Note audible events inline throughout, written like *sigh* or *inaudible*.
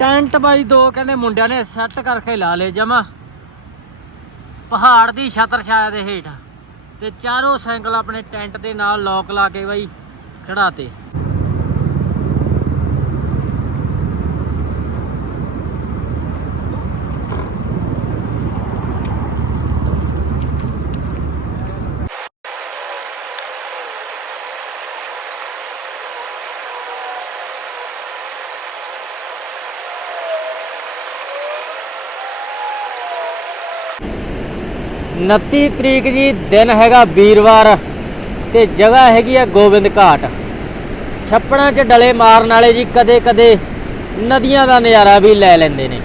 Tent ਬਾਈ ਦੋ ਕਹਿੰਦੇ ਮੁੰਡਿਆਂ ਨੇ ਸੈੱਟ ਕਰਕੇ ਲਾ ਲਏ ਜਮਾ। ਪਹਾੜ ਦੀ ਛਤਰ ਛਾਇਆ ਦੇ ਹੇਠ। ਤੇ ਚਾਰੋਂ ਸੈਂਕਲ ਆਪਣੇ ਟੈਂਟ ਦੇ ਨਾਲ ਲੋਕ ਲਾ ਕੇ ਬਾਈ ਖੜਾਤੇ ਉਨੱਤੀ ਤਰੀਕ ਜੀ ਦਿਨ ਹੈਗਾ ਵੀਰਵਾਰ ਤੇ ਜਗ੍ਹਾ ਹੈਗੀ ਆ ਗੋਬਿੰਦ ਘਾਟ। ਛੱਪੜਾਂ 'ਚ ਡਲੇ ਮਾਰਨ ਵਾਲੇ ਜੀ ਕਦੇ ਕਦੇ ਨਦੀਆਂ ਦਾ ਨਜ਼ਾਰਾ ਵੀ ਲੈ ਲੈਂਦੇ ਨੇ।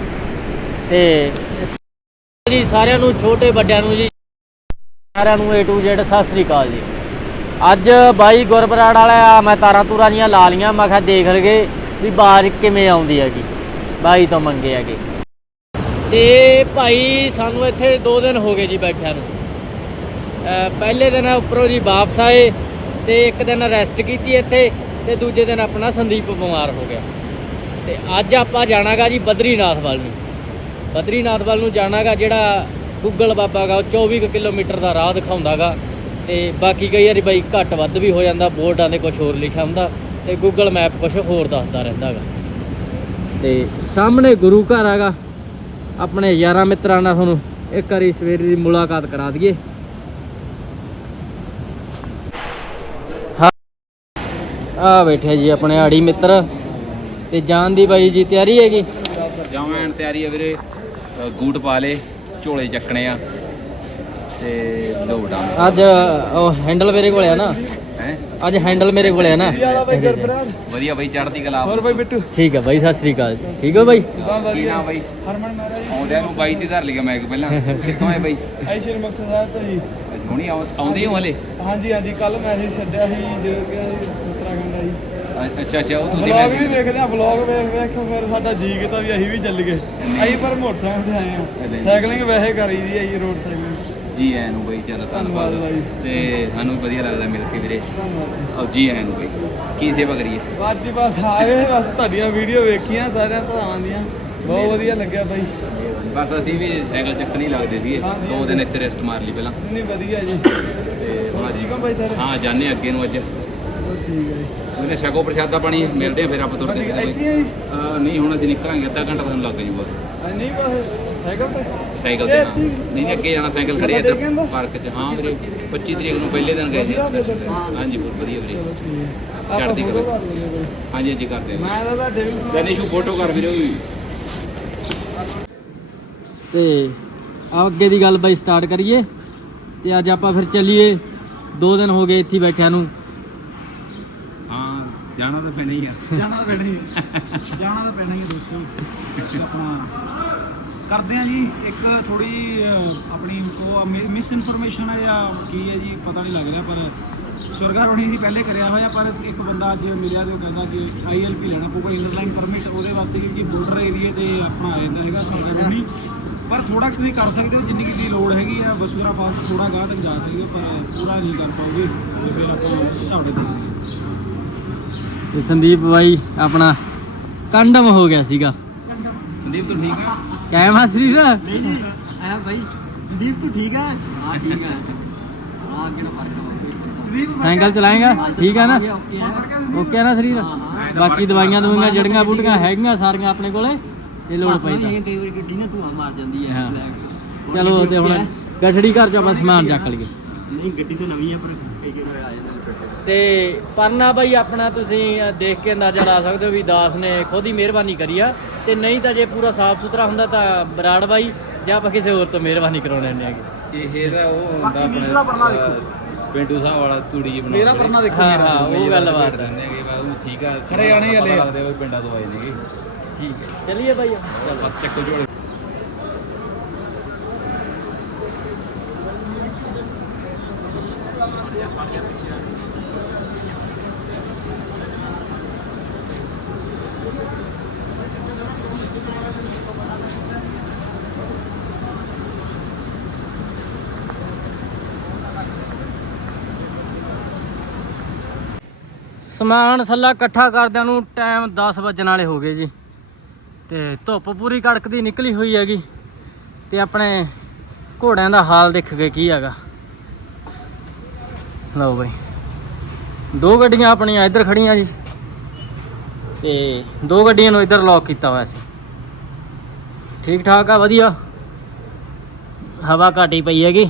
ਤੇ ਜੀ ਸਾਰਿਆਂ ਨੂੰ, ਛੋਟੇ ਵੱਡਿਆਂ ਨੂੰ ਜੀ, ਸਾਰਿਆਂ ਨੂੰ A to Z Sat Sri ਅਕਾਲ ਜੀ। ਅੱਜ ਬਾਈ ਗੁਰਬਰਾੜ ਵਾਲਾ ਮੈਂ ਤਾਰਾਂ ਤੂਰਾਂ ਦੀਆਂ ਲਾ ਲੀਆਂ ਮੈਂ ਕਿਹਾ ਦੇਖ ਲਗੇ ਵੀ ਬਾਜ ਕਿਵੇਂ ਆਉਂਦੀ ਹੈਗੀ, ਬਾਈ ਤੋਂ ਮੰਗੇ ਹੈਗੇ। ਤੇ ਭਾਈ ਸਾਨੂੰ ਇੱਥੇ 2 ਦਿਨ ਹੋ ਗਏ ਜੀ ਬੈਠਿਆਂ ਨੂੰ। ਪਹਿਲੇ ਦਿਨ ਉੱਪਰੋਂ ਜੀ ਵਾਪਸ ਆਏ ਤੇ ਇੱਕ ਦਿਨ ਰੈਸਟ ਕੀਤੀ ਇੱਥੇ ਤੇ ਦੂਜੇ ਦਿਨ ਆਪਣਾ ਸੰਦੀਪ ਬਿਮਾਰ ਹੋ ਗਿਆ। ਤੇ ਅੱਜ ਆਪਾਂ ਜਾਣਾਗਾ ਜੀ ਬਦਰੀਨਾਥ ਵੱਲ ਨੂੰ। ਬਦਰੀਨਾਥ ਵੱਲ ਨੂੰ ਜਾਣਾਗਾ ਜਿਹੜਾ ਗੁੱਗਲ ਬਾਬਾ ਗਾ, ਉਹ 24 ਕੁ ਕਿਲੋਮੀਟਰ ਦਾ ਰਾਹ ਦਿਖਾਉਂਦਾਗਾ ਤੇ ਬਾਕੀ ਕਈ ਵਾਰੀ ਬਾਈ ਘੱਟ ਵੱਧ ਵੀ ਹੋ ਜਾਂਦਾ, ਬੋਰਡਾਂ ਤੇ ਕੁਝ ਹੋਰ ਲਿਖਿਆ ਹੁੰਦਾ ਤੇ ਗੂਗਲ ਮੈਪ ਕੁਝ ਹੋਰ ਦੱਸਦਾ ਰਹਿੰਦਾਗਾ। ਤੇ ਸਾਹਮਣੇ ਗੁਰੂ ਘਰ ਹੈਗਾ ਆਪਣੇ ਯਾਰਾਂ ਮਿੱਤਰਾਂ ਨਾਲ ਤੁਹਾਨੂੰ ਇੱਕ ਵਾਰੀ ਸਵੇਰੇ ਦੀ ਮੁਲਾਕਾਤ ਕਰਾ ਦਈਏ। ਆ ਬੈਠੇ ਜੀ ਆਪਣੇ ਆੜੀ ਮਿੱਤਰ। ਤੇ ਜਾਣ ਦੀ ਬਾਈ ਜੀ ਤਿਆਰੀ ਹੈਗੀ? ਜਾਵਣ ਤਿਆਰੀ ਆ ਵੀਰੇ। ਗੂਟ ਪਾ ਲੇ ਝੋਲੇ ਚੱਕਣੇ ਆ। ਤੇ ਲੋਡਾ ਅੱਜ ਉਹ ਹੈਂਡਲ ਮੇਰੇ ਕੋਲ ਆ ਨਾ। ਹੈ ਅੱਜ ਹੈਂਡਲ ਮੇਰੇ ਕੋਲ ਆ ਨਾ। ਵਧੀਆ ਬਾਈ ਚੜ੍ਹਦੀ ਕਲਾ ਹੋਰ ਬਾਈ ਬਿੱਟੂ? ਠੀਕ ਹੈ ਬਾਈ ਸਤਿ ਸ੍ਰੀ ਅਕਾਲ। ਠੀਕ ਹੋ ਬਾਈ? ਕੀ ਨਾਮ ਬਾਈ? ਹਰਮਨ ਮਹਾਰਾਜ ਆਉਂਦਿਆਂ ਨੂੰ ਬਾਈ ਤੇ ਧਰ ਲਿਆ ਮੈਂ ਪਹਿਲਾਂ। ਕਿੱਥੋਂ ਆਏ ਬਾਈ? ਆਈ ਸ਼੍ਰੀ ਮੁਕਤਸਰ ਸਾਹਿਬ ਤੋਂ ਜੀ। ਹੁਣੀ ਆਉ- ਆਉਂਦੇ ਹੋ ਹਲੇ? ਹਾਂਜੀ ਹਾਂਜੀ ਕੱਲ ਮੈਸੇਜ ਛੱਡਿਆ ਸੀ ਜਦੋਂ ਕਿ ਉੱਤਰਾਖੰਡ ਆਈ ਅੱਛਾ ਅੱਛਾ ਉਹ ਤੁਸੀਂ ਵਲੌਗ ਵੀ ਵੇਖਦੇ ਆ ਵਲੌਗ ਵੇਖ ਵੇਖ ਫਿਰ ਸਾਡਾ ਜੀ ਕੀਤਾ ਵੀ ਅਸੀਂ ਵੀ ਚੱਲ ਗਏ। ਅਸੀਂ ਪਰ ਮੋਟਰਸਾਈਕਲ ਤੇ ਆਏ ਆ। ਸਾਈਕਲਿੰਗ ਵੈਸੇ ਕਰੀਦੀ ਆ ਜੀ ਰੋਡ ਸਾਈਕਲਿੰਗ ਜੀ ਆਇਆਂ ਨੂੰ ਬਾਈ ਚਲ ਧੰਨਵਾਦ। ਤੇ ਸਾਨੂੰ ਵਧੀਆ ਲੱਗਦਾ ਮਿਲ ਕੇ ਵੀਰੇ। ਆਓ ਜੀ ਆਇਆਂ ਨੂੰ ਬਾਈ ਕੀ ਸੇਵਾ ਕਰੀਏ? ਅੱਜ ਜੀ ਬਸ ਆਏ ਬਸ ਤੁਹਾਡੀਆਂ ਵੀਡੀਓ ਵੇਖੀਆਂ ਸਾਰਿਆਂ ਭਰਾਵਾਂ ਦੀਆਂ। ਬਹੁਤ ਵਧੀਆ ਲੱਗਿਆ ਬਾਈ ਬਸ ਅਸੀਂ ਵੀ ਸਾਈਕਲ ਚੱਕਣ ਹੀ ਲੱਗਦੇ ਸੀਗੇ। ਦੋ ਦਿਨ ਇੱਥੇ ਰੈਸਟ ਮਾਰ ਲਈ ਪਹਿਲਾਂ। ਨਹੀਂ ਵਧੀਆ ਜੀ। ਤੇ ਹੁਣ ਠੀਕ ਹੋ ਬਾਈ ਸਾਰੇ? ਹਾਂ ਜਾਣੇ ਅੱਗੇ ਨੂੰ ਅੱਜ। ਠੀਕ ਹੈ ਜੀ। ਉਹਨੇ ਛਕੋ ਪ੍ਰਸ਼ਾਦਾ ਪਾਣੀ ਮਿਲਦੇ ਆ ਫਿਰ ਆਪਾਂ ਤੁਰ ਕੇ ਅਸੀਂ ਕਿਤੇ ਇੱਥੇ ਆ ਜੀ? ਅਹ ਨਹੀਂ ਹੁਣ ਅਸੀਂ ਨਿਕਲਾਂਗੇ ਅੱਧਾ ਘੰਟਾ ਤੁਹਾਨੂੰ ਲੱਗ ਜੂਗਾ ਨਹੀਂ ਬਸ ਸਾਈਕਲ ਤੇ? ਸਾਈਕਲ ਤੇ? ਨਹੀਂ ਅੱਗੇ ਜਾਣਾ ਸਾਈਕਲ ਖੜੇ ਆ? ਇੱਧਰ ਪਾਰਕ 'ਚ। ਹਾਂ ਵੀਰੇ 25 ਤਰੀਕ ਨੂੰ ਪਹਿਲੇ ਦਿਨ ਗਏ ਸੀ? ਹਾਂਜੀ ਬਹੁਤ ਵਧੀਆ ਵੀਰੇ। ਚੜ੍ਹਦੀ ਕਲਾ। ਹਾਂਜੀ ਹਾਂਜੀ ਕਰਦੇ ਆ ਮੈਂ ਤਾਂ ਤੁਹਾਡੇ ਵੀ ਜਨੀਸ਼ੂ ਫੋਟੋ ਕਰ ਵੀਰੇ ਵੀ ਤੇ ਆ ਅੱਗੇ ਦੀ ਗੱਲ ਬਾਈ ਸਟਾਰਟ ਕਰੀਏ। ਤੇ ਅੱਜ ਆਪਾਂ ਫਿਰ ਚੱਲੀਏ। ਦੋ ਦਿਨ ਹੋ ਗਏ ਇੱਥੇ ਹੀ ਬੈਠਿਆਂ ਨੂੰ। ਹਾਂ ਜਾਣਾ ਤਾਂ ਪੈਣਾ ਹੀ ਆ। ਜਾਣਾ ਤਾਂ ਪੈਣਾ ਹੀ ਹੈ। ਜਾਣਾ ਤਾਂ ਪੈਣਾ ਹੀ ਹੈ ਦੋਸਤੋ। *laughs* ਆਪਣਾ ਕਰਦੇ ਆ ਜੀ ਇੱਕ ਥੋੜੀ ਆਪਣੀ ਕੋ ਮਿਸ ਇਨਫੋਰਮੇਸ਼ਨ ਹੈ ਜਾਂ ਕੀ ਹੈ ਜੀ ਪਤਾ ਨਹੀਂ ਲੱਗ ਰਿਹਾ ਪਰ ਸੁਰਗਾ ਰੋਣੀ ਸੀ ਪਹਿਲੇ ਕਰਿਆ ਹੋਇਆ ਪਰ ਇੱਕ ਬੰਦਾ ਅੱਜ ਮਿਲਿਆ ਤੇ ਉਹ ਕਹਿੰਦਾ ਕਿ ਆਈਐਲਪੀ ਲੈਣਾ ਪਊਗਾ ਇਨਰਲਾਈਨ ਪਰਮਿਟ ਉਹਦੇ ਵਾਸਤੇ ਕਿਉਂਕਿ ਬਾਰਡਰ ਏਰੀਆ ਤੇ ਆਪਣਾ ਆ ਜਾਂਦਾ ਹੈਗਾ ਸੁਰਗਾ ਰੋਣੀ। ਪਰ ਥੋੜਾ ਤੁਸੀਂ ਕਰ ਸਕਦੇ ਹੋ ਜਿੰਨੀ ਕੁ ਦੀ ਲੋੜ ਹੈਗੀ ਆ ਬਸੂਰਾ ਪਾਰ ਤੋਂ ਥੋੜਾ ਗਾਹ ਤੱਕ ਜਾ ਸਕਦੇ ਹੋ ਪਰ ਪੂਰਾ ਨਹੀਂ ਕਰ ਪਾਓਗੇ। ਤੇ ਫਿਰ ਆਪਾਂ ਉਸ ਹਿਸਾਬ ਦੇ ਤੇ ਸੰਦੀਪ ਬਾਈ ਆਪਣਾ ਕੰਡਮ ਹੋ ਗਿਆ ਸੀਗਾ। ਸੰਦੀਪ ਤੂੰ ਠੀਕ ਆ? ਕਾਇਮ ਆ ਸਰੀਰ? ਨਹੀਂ ਆ ਭਾਈ ਸੰਦੀਪ ਤੂੰ ਠੀਕ ਹੈ ਹਾਂ ਠੀਕ ਹੈ ਹਾਂ ਕਿਹੜਾ ਫ਼ਰਕ ਹੈ ਸਾਈਕਲ ਚਲਾਏਗਾ? ਠੀਕ ਹੈ ਨਾ? ਓਕੇ ਆ। ਨਾ ਸਰੀਰ? ਬਾਕੀ ਦਵਾਈਆਂ ਦਵਾਈਆਂ ਜੜੀਆਂ ਬੂਟੀਆਂ ਹੈਗੀਆਂ ਸਾਰੀਆਂ ਆਪਣੇ ਕੋਲੇ ਇਹ ਲੋੜ ਪਈ ਤਾਂ। ਕਈ ਵਾਰੀ ਗੱਡੀ ਨਾ ਧੂਆ ਮਾਰ ਜਾਂਦੀ ਹਾਂ। ਚਲੋ ਤੇ ਹੁਣ ਗਠੜੀ ਘਰ ਚ ਆਪਾਂ ਸਮਾਨ ਚੱਕ ਲਈਏ। ਨਹੀਂ ਗੱਡੀ ਤਾਂ ਨਵੀਂ ਹੈ ਪਰ ਕਈ ਕਈ ਵਾਰ ਆ ਜਾਂਦਾ। ਤੇ ਪਰਨਾ ਬਾਈ ਆਪਣਾ ਤੁਸੀਂ ਦੇਖ ਕੇ ਅੰਦਾਜ਼ਾ ਲਾ ਸਕਦੇ ਹੋ ਵੀ ਦਾਸ ਨੇ ਖੁਦ ਹੀ ਮਿਹਰਬਾਨੀ ਕਰੀ ਆ। ਤੇ ਨਹੀਂ ਤਾਂ ਜੇ ਪੂਰਾ ਸਾਫ਼ ਸੁਥਰਾ ਹੁੰਦਾ ਤਾਂ ਬਰਾੜ ਬਾਈ ਜਾਂ ਆਪਾਂ ਕਿਸੇ ਹੋਰ ਤੋਂ ਮਿਹਰਬਾਨੀ ਕਰਾਉਣੇ ਨੇ ਹੈਗੇ। ਇਹ ਇਹਦਾ ਉਹ ਹੁੰਦਾ ਦੇਖੋ। ਪਿੰਡੂ ਸਾਹਿਬ ਵਾਲਾ ਤੂੜੀ ਜੀ ਮੇਰਾ ਪਰਨਾ ਦੇਖੋ। ਮੇਰਾ। ਉਹ ਗੱਲ ਬਾਤ ਹੈ। ਠੀਕ ਆ ਖਰੇ ਆਣੇ ਹਲੇ। ਪਿੰਡਾਂ ਤੋਂ ਆਏ ਸੀਗੇ। ਠੀਕ ਹੈ। ਚਲਿਏ ਬਾਈ। ਚਲੋ ਬਸ ਚੱਕੋ ਜੋੜੇ ਸਮਾਨ ਸੱਲਾ ਇਕੱਠਾ ਕਰਦਿਆਂ ਨੂੰ ਟਾਈਮ 10 ਵੱਜਣ ਵਾਲੇ ਹੋ ਗਏ ਜੀ। ਤੇ ਧੁੱਪ ਪੂਰੀ ਕੜਕਦੀ ਨਿਕਲੀ ਹੋਈ ਹੈਗੀ। ਤੇ ਆਪਣੇ ਘੋੜਿਆਂ ਦਾ ਹਾਲ ਦੇਖ ਕੇ ਕੀ ਹੈਗਾ। ਲਓ ਬਈ। ਦੋ ਗੱਡੀਆਂ ਆਪਣੀਆਂ ਇੱਧਰ ਖੜੀਆਂ ਜੀ। ਤੇ ਦੋ ਗੱਡੀਆਂ ਨੂੰ ਇੱਧਰ ਲੌਕ ਕੀਤਾ ਹੋਇਆ ਸੀ। ਠੀਕ ਠਾਕ ਆ, ਵਧੀਆ। ਹਵਾ ਘਾਟੀ ਪਈ ਹੈਗੀ।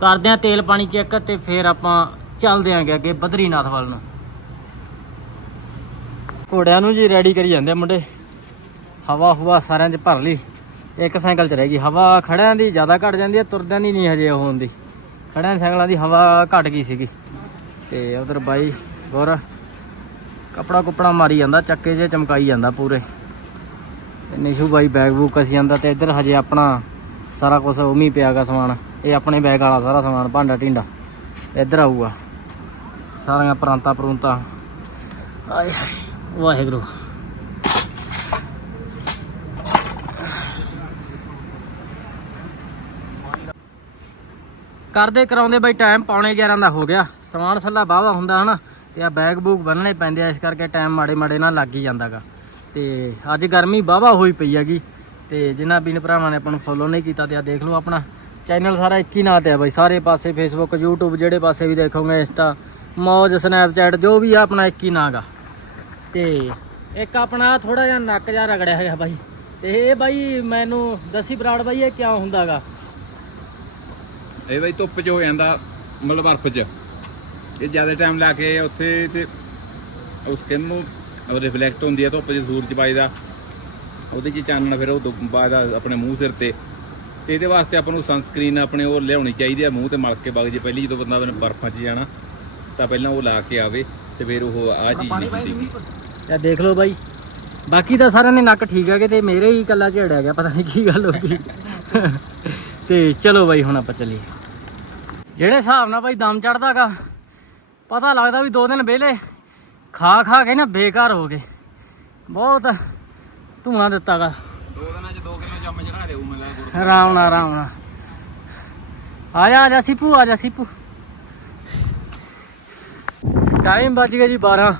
ਕਰਦੇ ਆ ਤੇਲ ਪਾਣੀ ਚੈੱਕ ਤੇ ਫਿਰ ਆਪਾਂ ਚੱਲਦੇ ਆਂਗੇ ਅੱਗੇ ਬਦਰੀਨਾਥ ਵੱਲ ਨੂੰ। ਘੋੜਿਆਂ ਨੂੰ ਜੀ ਰੈਡੀ ਕਰੀ ਜਾਂਦੇ ਆ ਮੁੰਡੇ। ਹਵਾ ਹੁਵਾ ਸਾਰਿਆਂ 'ਚ ਭਰ ਲਈ। ਇੱਕ ਸਾਈਕਲ 'ਚ ਰਹਿ ਗਈ। ਹਵਾ ਖੜਿਆਂ ਦੀ ਜ਼ਿਆਦਾ ਘਟ ਜਾਂਦੀ ਹੈ ਤੁਰਦਿਆਂ ਦੀ ਨਹੀਂ ਹਜੇ ਉਹ ਹੁੰਦੀ। ਖੜਿਆਂ ਸਾਈਕਲਾਂ ਦੀ ਹਵਾ ਘਟ ਗਈ ਸੀਗੀ। ਤੇ ਉਧਰ ਬਾਈ ਹੋਰ ਕਪੜਾ ਕੁਪੜਾ ਮਾਰੀ ਜਾਂਦਾ, ਚੱਕੇ 'ਚ ਚਮਕਾਈ ਜਾਂਦਾ ਪੂਰੇ। ਤੇ ਨਿਸ਼ੂ ਬਾਈ ਬੈਗ ਬੂਗ ਕਸੀ ਜਾਂਦਾ ਤੇ ਇੱਧਰ ਹਜੇ ਆਪਣਾ ਸਾਰਾ ਕੁਝ ਉਮੀ ਪਿਆਗਾ ਸਮਾਨ। ਇਹ ਆਪਣੇ ਬੈਗ ਵਾਲਾ ਸਾਰਾ ਸਮਾਨ, ਭਾਂਡਾ ਢਿੰਡਾ। ਇੱਧਰ ਆਊਗਾ। ਸਾਰੀਆਂ ਪ੍ਰਾਂਤਾਂ ਪ੍ਰੂੰਤਾਂ ਆਏ ਹਾਏ। ਵਾਹਿਗੁਰੂ। ਕਰਦੇ ਕਰਾਉਂਦੇ ਬਈ ਟਾਈਮ ਪੌਣੇ 11 ਦਾ ਹੋ ਗਿਆ। ਸਮਾਨ ਸੱਲਾ ਬਾਵਾ ਹੁੰਦਾ ਹਨਾ, ਤੇ ਆ ਬੈਗ ਬੂਗ ਬੰਨਣੇ ਪੈਂਦੇ ਆ, ਇਸ ਕਰਕੇ ਟਾਈਮ ਮਾੜੇ ਮਾੜੇ ਨਾਲ ਲੱਗ ਹੀ ਜਾਂਦਾਗਾ। ਤੇ ਅੱਜ ਗਰਮੀ ਬਾਵਾ ਹੋਈ ਪਈ ਹੈਗੀ, ਤੇ ਜਿਨ੍ਹਾਂ ਵੀਨ ਭਰਾਵਾਂ ਨੇ ਆਪਾਂ ਨੂੰ ਫੋਲੋ ਨਹੀਂ ਕੀਤਾ ਤੇ ਆ ਦੇਖ ਲਓ ਆਪਣਾ ਚੈਨਲ ਸਾਰਾ ਇੱਕ ਹੀ ਨਾਂ ਤੇ ਆ ਬਈ, ਸਾਰੇ ਪਾਸੇ ਫੇਸਬੁੱਕ YouTube, ਜਿਹੜੇ ਪਾਸੇ ਵੀ ਦੇਖੋਗੇ ਇੰਸਟਾ ਮੌਜ ਸਨੈਪਚੈਟ ਜੋ ਵੀ ਆ ਆਪਣਾ ਇੱਕ ਹੀ ਨਾਂ ਗਾ। ਤੇ ਇੱਕ ਆਪਣਾ ਥੋੜਾ ਜਿਹਾ ਨੱਕ ਜਿਹਾ ਰਗੜਿਆ ਹੈਗਾ ਬਾਈ। ਤੇ ਇਹ ਬਾਈ ਮੈਨੂੰ ਦੱਸੀ ਬਰਾੜ ਬਾਈ ਇਹ ਕਿਉਂ ਹੁੰਦਾਗਾ? ਇਹ ਬਈ ਧੁੱਪ 'ਚ ਹੋ ਜਾਂਦਾ ਮਤਲਬ ਬਰਫ਼ 'ਚ। ਇਹ ਜ਼ਿਆਦਾ ਟਾਈਮ ਲਾ ਕੇ ਉੱਥੇ ਤੇ ਉਹ ਸਕਿਨ ਨੂੰ ਰਿਫਲੈਕਟ ਹੁੰਦੀ ਹੈ ਧੁੱਪ 'ਚ ਸੂਰਜ ਵੱਜਦਾ। ਉਹਦੇ 'ਚ ਚਾਨਣ ਫਿਰ ਉਹ ਦੁ- ਵੱਜਦਾ ਆਪਣੇ ਮੂੰਹ ਸਿਰ ਤੇ। ਤੇ ਇਹਦੇ ਵਾਸਤੇ ਆਪਾਂ ਨੂੰ ਸਨਸਕ੍ਰੀਨ ਆਪਣੇ ਉਹ ਲਿਆਉਣੀ ਚਾਹੀਦੀ ਹੈ ਮੂੰਹ ਤੇ ਮਲ ਕੇ ਵਗ ਜੇ ਪਹਿਲੀ ਜਦੋਂ ਬੰਦਾ ਬਰਫ਼ਾਂ 'ਚ ਜਾਣਾ ਤਾਂ ਪਹਿਲਾਂ ਉਹ ਲਾ ਕੇ ਆਵੇ ਤੇ ਫਿਰ ਉਹ ਆ ਚੀਜ਼ ਨਹੀਂ ਹੁੰਦੀ ਇਹ ਦੇਖ ਲਓ ਬਾਈ। ਬਾਕੀ ਤਾਂ ਸਾਰਿਆਂ ਦੇ ਨੱਕ ਠੀਕ ਹੈਗੇ ਤੇ ਮੇਰੇ ਹੀ ਕੱਲਾ ਝੜਿਆ ਗਿਆ ਪਤਾ ਨਹੀਂ ਕੀ ਗੱਲ ਹੋ ਗਈ। ਤੇ ਚਲੋ ਬਾਈ ਹੁਣ ਆਪਾਂ ਚੱਲੀਏ। ਜਿਹੜੇ ਹਿਸਾਬ ਨਾਲ ਬਾਈ ਦਮ ਚੜਦਾਗਾ ਪਤਾ ਲੱਗਦਾ ਵੀ ਦੋ ਦਿਨ ਵਿਹਲੇ ਖਾ ਖਾ ਕੇ ਨਾ ਬੇਕਾਰ ਹੋ ਗਏ। ਬਹੁਤ ਧੂਣਾ ਦਿੱਤਾਗਾ। ਦੋ ਦਿਨਾਂ 'ਚ 2 ਕਿਲੋ ਜੰਮ ਚੜਾ ਦੇਊ ਮੈਂ ਗੁੜ ਆਰਾਮ ਨਾਲ ਆਰਾਮ ਨਾਲ। ਆ ਜਾ ਆ ਜਾ ਸੀਪੂ ਆ ਜਾ ਸੀਪੂ। ਟਾਈਮ ਬਚ ਗਿਆ ਜੀ 12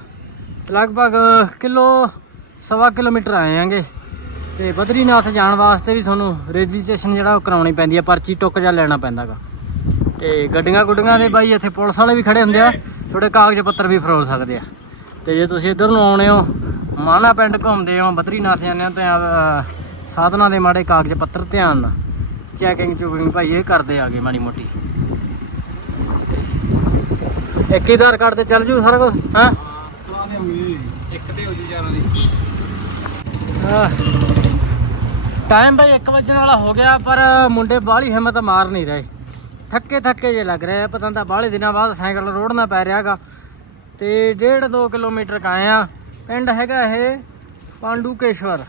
ਲਗਭਗ ਕਿਲੋ ਸਵਾ ਕਿਲੋਮੀਟਰ ਆਏ ਆਂਗੇ। ਤੇ ਬਦਰੀਨਾਥ ਜਾਣ ਵਾਸਤੇ ਵੀ ਤੁਹਾਨੂੰ ਰਜਿਸਟ੍ਰੇਸ਼ਨ ਜਿਹੜਾ ਉਹ ਕਰਾਉਣੀ ਪੈਂਦੀ ਆ ਪਰਚੀ ਟੁੱਕ ਜਾ ਲੈਣਾ ਪੈਂਦਾਗਾ ਤੇ ਗੱਡੀਆਂ ਗੁੱਡੀਆਂ ਦੇ ਬਾਈ ਇੱਥੇ ਪੁਲਿਸ ਵਾਲੇ ਵੀ ਖੜੇ ਹੁੰਦੇ ਆ ਤੁਹਾਡੇ ਕਾਗਜ਼ ਪੱਤਰ ਵੀ ਫਰੋਲ ਸਕਦੇ ਆ। ਤੇ ਜੇ ਤੁਸੀਂ ਇੱਧਰ ਨੂੰ ਆਉਣੇ ਹੋ ਮਾਲਾ ਪਿੰਡ ਘੁੰਮਦੇ ਹੋ ਬਦਰੀਨਾਥ ਜਾਂਦੇ ਹੋ ਤਾਂ ਅਹ, ਸਾਧਨਾਂ ਦੇ ਮਾੜੇ ਕਾਗਜ਼ ਪੱਤਰ ਧਿਆਨ ਨਾਲ ਚੈਕਿੰਗ ਚੁਕਿੰਗ ਭਾਈ ਇਹ ਕਰਦੇ ਆਗੇ ਮਾੜੀ ਮੋਟੀ। ਇੱਕ ਹੀ ਆਧਾਰ ਕਾਰਡ ਤੇ ਚੱਲ ਜੂ ਸਾਰਾ ਕੁਝ ਹਾਂ? ਲਾ ਦੇਵਾਂਗੇ ਇੱਕ ਤੇ ਹੋ ਜੀ ਚਾਰਾਂ ਦੀ। ਟਾਈਮ ਭਾਈ 1 ਵਜਣ ਵਾਲਾ ਹੋ ਗਿਆ ਪਰ ਮੁੰਡੇ ਬਾਹਲੀ ਹਿੰਮਤ ਮਾਰ ਨਹੀਂ ਰਹੇ। ਥੱਕੇ ਥੱਕੇ ਜੇ ਲੱਗ ਰਹੇ ਪਤਾ ਤਾਂ ਬਾਹਲੇ ਦਿਨਾਂ ਬਾਅਦ ਸਾਈਕਲ ਰੋੜਨਾ ਪੈ ਰਿਹਾਗਾ। ਤੇ 1.5 2 ਕਿਲੋਮੀਟਰ ਕਾਏ ਆ ਪਿੰਡ ਹੈਗਾ ਇਹ ਪਾਂਡੂਕੇਸ਼ਵਰ।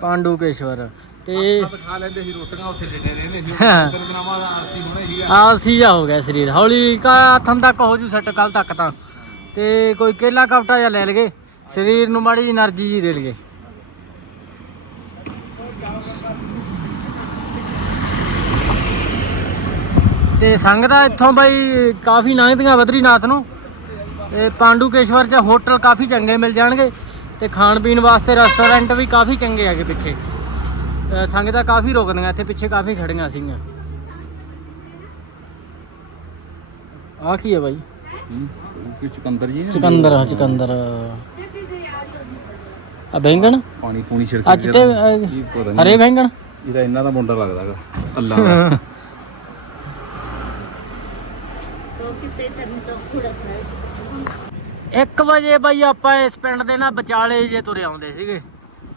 ਪਾਂਡੂਕੇਸ਼ਵਰ। ਤੇ ਸਭ ਖਾ ਲੈਂਦੇ ਸੀ ਰੋਟੀਆਂ ਉੱਥੇ ਡੇਡੇ ਰਹਿੰਦੇ ਸੀ। ਤਿੰਨ ਦਿਨਾਂ ਬਾਅਦ ਆਰਸੀ ਹੋਣਾ ਸੀਗਾ ਆਲਸੀ ਜਾ ਹੋ ਗਿਆ ਸਰੀਰ। ਹੌਲੀ ਕਾ ਹੱਥਾਂ ਤੱਕ ਹੋ ਜੂ ਸੈੱਟ ਕੱਲ ਤੱਕ ਤਾਂ। ਤੇ ਕੋਈ ਕੇਲਾ ਕਪਟਾ ਜਾਂ ਲੈ ਲਗੇ, ਸਰੀਰ ਨੂੰ ਮਾੜੀ એનર્ਜੀ ਜੀ ਦੇ ਲਗੇ। ਤੇ ਸੰਗਤਾਂ ਇੱਥੋਂ ਬਾਈ, ਕਾਫੀ ਨੰਗਦੀਆਂ ਬਦਰੀ ਨਾਥ ਨੂੰ। ਤੇ ਪਾਂਡੂਕੇਸ਼ਵਰ 'ਚ ਹੋਟਲ ਕਾਫੀ ਚੰਗੇ ਮਿਲ ਜਾਣਗੇ, ਤੇ ਖਾਣ ਪੀਣ ਵਾਸਤੇ ਰੈਸਟੋਰੈਂਟ ਵੀ ਕਾਫੀ ਚੰਗੇ ਹੈਗੇ ਪਿੱਛੇ। ਸੰਗਤਾਂ ਕਾਫੀ ਰੁਕਦੀਆਂ, ਇੱਥੇ ਪਿੱਛੇ ਕਾਫੀ ਖੜੀਆਂ ਸੀਗੀਆਂ। ਆ ਕੀ ਹੈ ਬਾਈ? ਕੋਈ ਚੁਕੰਦਰ ਜੀ ਚੁਕੰਦਰ ਆ, ਚੁਕੰਦਰ। ਆ ਬੈਂਗਣ? ਪਾਣੀ ਪੂਣੀ ਛਿੜਕ ਅੱਜ ਤੇ ਅਹ, ਕੀ ਪਤਾ ਨਹੀਂ। ਹਰੇ ਬੈਂਗਣ? ਇਹਦਾ ਇਹਨਾਂ ਦਾ ਮੁੰਡਾ ਲੱਗਦਾਗਾ ਅੱਲਾ ਦਾ। ਇੱਕ ਵਜੇ ਬਾਈ ਆਪਾਂ ਇਸ ਪਿੰਡ ਦੇ ਨਾ ਵਿਚਾਲੇ ਜੇ ਤੁਰੇ ਆਉਂਦੇ ਸੀਗੇ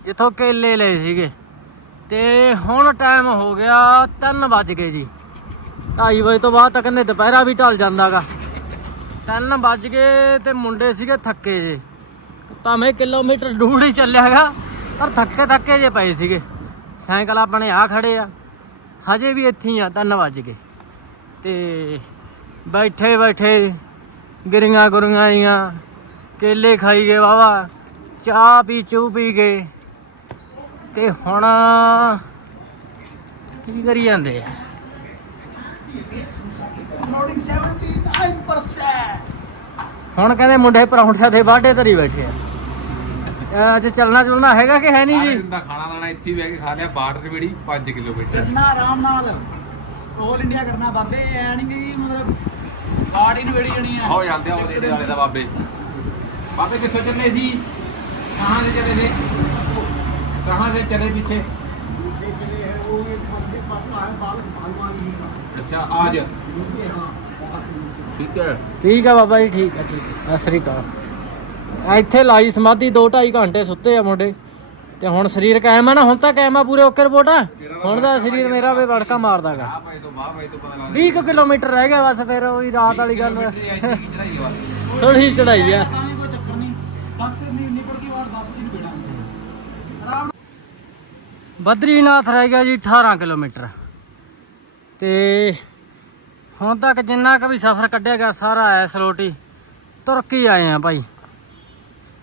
ਜਿੱਥੋਂ ਕੇਲੇ ਲਏ ਸੀਗੇ। ਤੇ ਹੁਣ ਟਾਈਮ ਹੋ ਗਿਆ 3 ਵੱਜ ਗਏ ਜੀ। 2:30 ਵਜੇ ਤੋਂ ਬਾਅਦ ਤਾਂ ਕਹਿੰਦੇ ਦੁਪਹਿਰਾ ਵੀ ਢਲ ਜਾਂਦਾਗਾ। 3 ਵੱਜ ਗਏ ਤੇ ਮੁੰਡੇ ਸੀਗੇ ਥੱਕੇ ਜੇ। ਭਾਵੇਂ ਕਿਲੋਮੀਟਰ ਦੂਰ ਹੀ ਚੱਲਿਆਗਾ ਪਰ ਥੱਕੇ ਥੱਕੇ ਜੇ ਪਏ ਸੀਗੇ। ਸਾਈਕਲ ਆਪਣੇ ਆ ਖੜੇ ਆ। ਹਜੇ ਵੀ ਇੱਥੇ ਹੀ ਆ 3 ਵੱਜ ਗਏ। ਤੇ ਬੈਠੇ ਬੈਠੇ ਗਿਰੀਆਂ ਗੁਰੀਆਂ ਆਈਆਂ। ਕੇਲੇ ਖਾਈ ਗਏ ਵਾਵਾ ਚਾਹ ਪੀ ਚੂ ਪੀ ਗਏ। ਤੇ ਹੁਣ ਕੀ ਕਰੀ ਜਾਂਦੇ ਆ? ਅਪਲੋਡਿੰਗ 79% ਹੁਣ ਕਹਿੰਦੇ ਮੁੰਡੇ ਪਰੌਂਠਿਆਂ ਦੇ ਬਾਡੇ ਧਰੀ ਬੈਠੇ ਆ ਅਹ ਅੱਜ ਚੱਲਣਾ ਚੁਲਣਾ ਹੈਗਾ ਕਿ ਹੈ ਨਹੀਂ ਸਾਰੇ ਜੀ ਦਿਨ ਦਾ ਖਾਣਾ ਦਾਣਾ ਇੱਥੇ ਹੀ ਬਹਿ ਕੇ ਖਾ ਲਿਆ ਬਾਰਡਰ ਵੇੜੀ 5 ਕਿਲੋਮੀਟਰ ਚੱਲਣਾ ਆਰਾਮ ਨਾਲ 올 ਇੰਡੀਆ ਕਰਨਾ ਬਾਬੇ ਐ ਨਹੀਂ ਕਿ ਮਤਲਬ ਹਾਰਡ ਹੀ ਨਵੇੜੀ ਜਾਣੀ ਹੈ ਹੋ ਜਾਂਦੇ ਆ ਉਹਦੇ ਵਾਲੇ ਦਾ ਬਾਬੇ ਬਾਬੇ ਕਿੱਥੇ ਚੱਲੇ ਸੀ ਕਹਾਂ से चले थे कहाँ से चले पीछे अच्छा आज ठीक है ਠੀਕ ਆ ਬਾਬਾ ਜੀ ਠੀਕ ਆ ਠੀਕ ਆ ਸਤਿ ਸ੍ਰੀ ਅਕਾਲ ਇੱਥੇ ਲਾਈ ਸਮਾਧੀ 2 2.5 ਘੰਟੇ ਸੁੱਤੇ ਆ ਮੁੰਡੇ ਤੇ ਹੁਣ ਸਰੀਰ ਕਾਇਮ ਆ ਨਾ ਹੁਣ ਤਾਂ ਕਾਇਮ ਆ ਪੂਰੇ ਓਕੇ ਰਿਪੋਰਟ ਆ ਹੁਣ ਤਾਂ ਸਰੀਰ ਮੇਰਾ ਵੀ ਵੜਕਾ ਮਾਰਦਾਗਾ ਆ ਭਾਈ ਤੋਂ ਬਾਹ ਭਾਈ ਤੋਂ ਪਤਾ ਲੱਗਦਾ 20 ਕੁ ਕਿਲੋਮੀਟਰ ਰਹਿ ਗਿਆ ਬਸ ਫਿਰ ਉਹੀ ਰਾਤ ਵਾਲੀ ਗੱਲ ਕਿਲੋਮੀਟਰ ਹੀ ਇੰਨੀ ਕੀ ਚੜਾਈ ਆ ਬਸ ਥੋੜੀ ਚੜਾਈ ਆ ਤਾਂ ਵੀ ਕੋਈ ਚੱਕਰ ਨਹੀਂ 10 ਨਹੀਂ ਨਿਕਲ ਗਈ ਵਾਰ 10 ਦਿਨ ਬੇੜਾ ਆਰਾਮ ਬਦਰੀਨਾਥ ਰਹਿ ਗਿਆ ਜੀ 18 ਕਿਲੋਮੀਟਰ ਤੇ ਹੁਣ ਤੱਕ ਜਿੰਨਾ ਕੁ ਵੀ ਸਫ਼ਰ ਕੱਢਿਆ ਗਿਆ ਸਾਰਾ ਐਸ ਰੋਟੀ ਤੁਰ ਕੇ ਆਏ ਆ ਭਾਈ।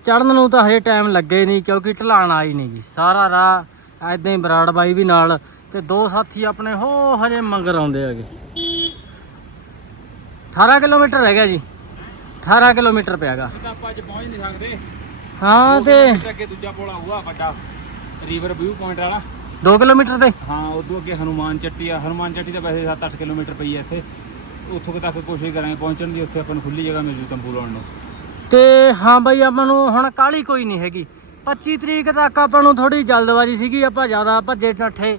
ਚੜਨ ਨੂੰ ਤਾਂ ਹਜੇ ਟਾਈਮ ਲੱਗੇ ਨਹੀਂ ਕਿਉਂਕਿ ਢਲਾਣ ਆਈ ਨਹੀਂ ਗੀ। ਸਾਰਾ ਰਾਹ ਐਦਾਂ ਹੀ ਬਰਾੜ ਬਾਈ ਵੀ ਨਾਲ ਤੇ ਦੋ ਸਾਥੀ ਆਪਣੇ ਹੋ ਹਜੇ ਮੰਗਰ ਆਉਂਦੇ ਹੈਗੇ। 18 ਕਿਲੋਮੀਟਰ ਰਹਿ ਗਿਆ ਜੀ। 18 ਕਿਲੋਮੀਟਰ ਪਿਆਗਾ ਆਪਾਂ ਅੱਜ ਪਹੁੰਚ ਨਹੀਂ ਸਕਦੇ। ਹਾਂ ਤੇ ਅੱਗੇ ਦੂਜਾ ਪੁਲ ਆਊਗਾ ਵੱਡਾ ਰਿਵਰ ਵਿਊ ਪੁਆਇੰਟ ਵਾਲਾ। 2 ਕਿਲੋਮੀਟਰ ਤੇ? ਹਾਂ ਉਦੋਂ ਅੱਗੇ ਹਨੂਮਾਨ ਚੱਟੀ ਆ। ਹਨੂਮਾਨ ਚੱਟੀ ਤਾਂ ਵੈਸੇ 7-8 ਕਿਲੋਮੀਟਰ ਪਈ ਆ ਇੱਥੇ। ਉੱਥੋਂ ਤੱਕ ਕੋਸ਼ਿਸ਼ ਕਰਾਂਗੇ ਪਹੁੰਚਣ ਦੀ। ਉੱਥੇ ਆਪਾਂ ਨੂੰ ਖੁੱਲੀ ਜਗ੍ਹਾ ਮਿਲ ਜੂ ਤੰਬੂ ਲਾਉਣ ਨੂੰ। ਤੇ ਹਾਂ ਬਈ ਆਪਾਂ ਨੂੰ ਹੁਣ ਕਾਲੀ ਕੋਈ ਨਹੀਂ ਹੈਗੀ। 25 ਤਰੀਕ ਤੱਕ ਆਪਾਂ ਨੂੰ ਥੋੜੀ ਜਲਦਬਾਜ਼ੀ ਸੀਗੀ। ਆਪਾਂ ਜ਼ਿਆਦਾ ਭੱਜੇ ਟੱਠੇ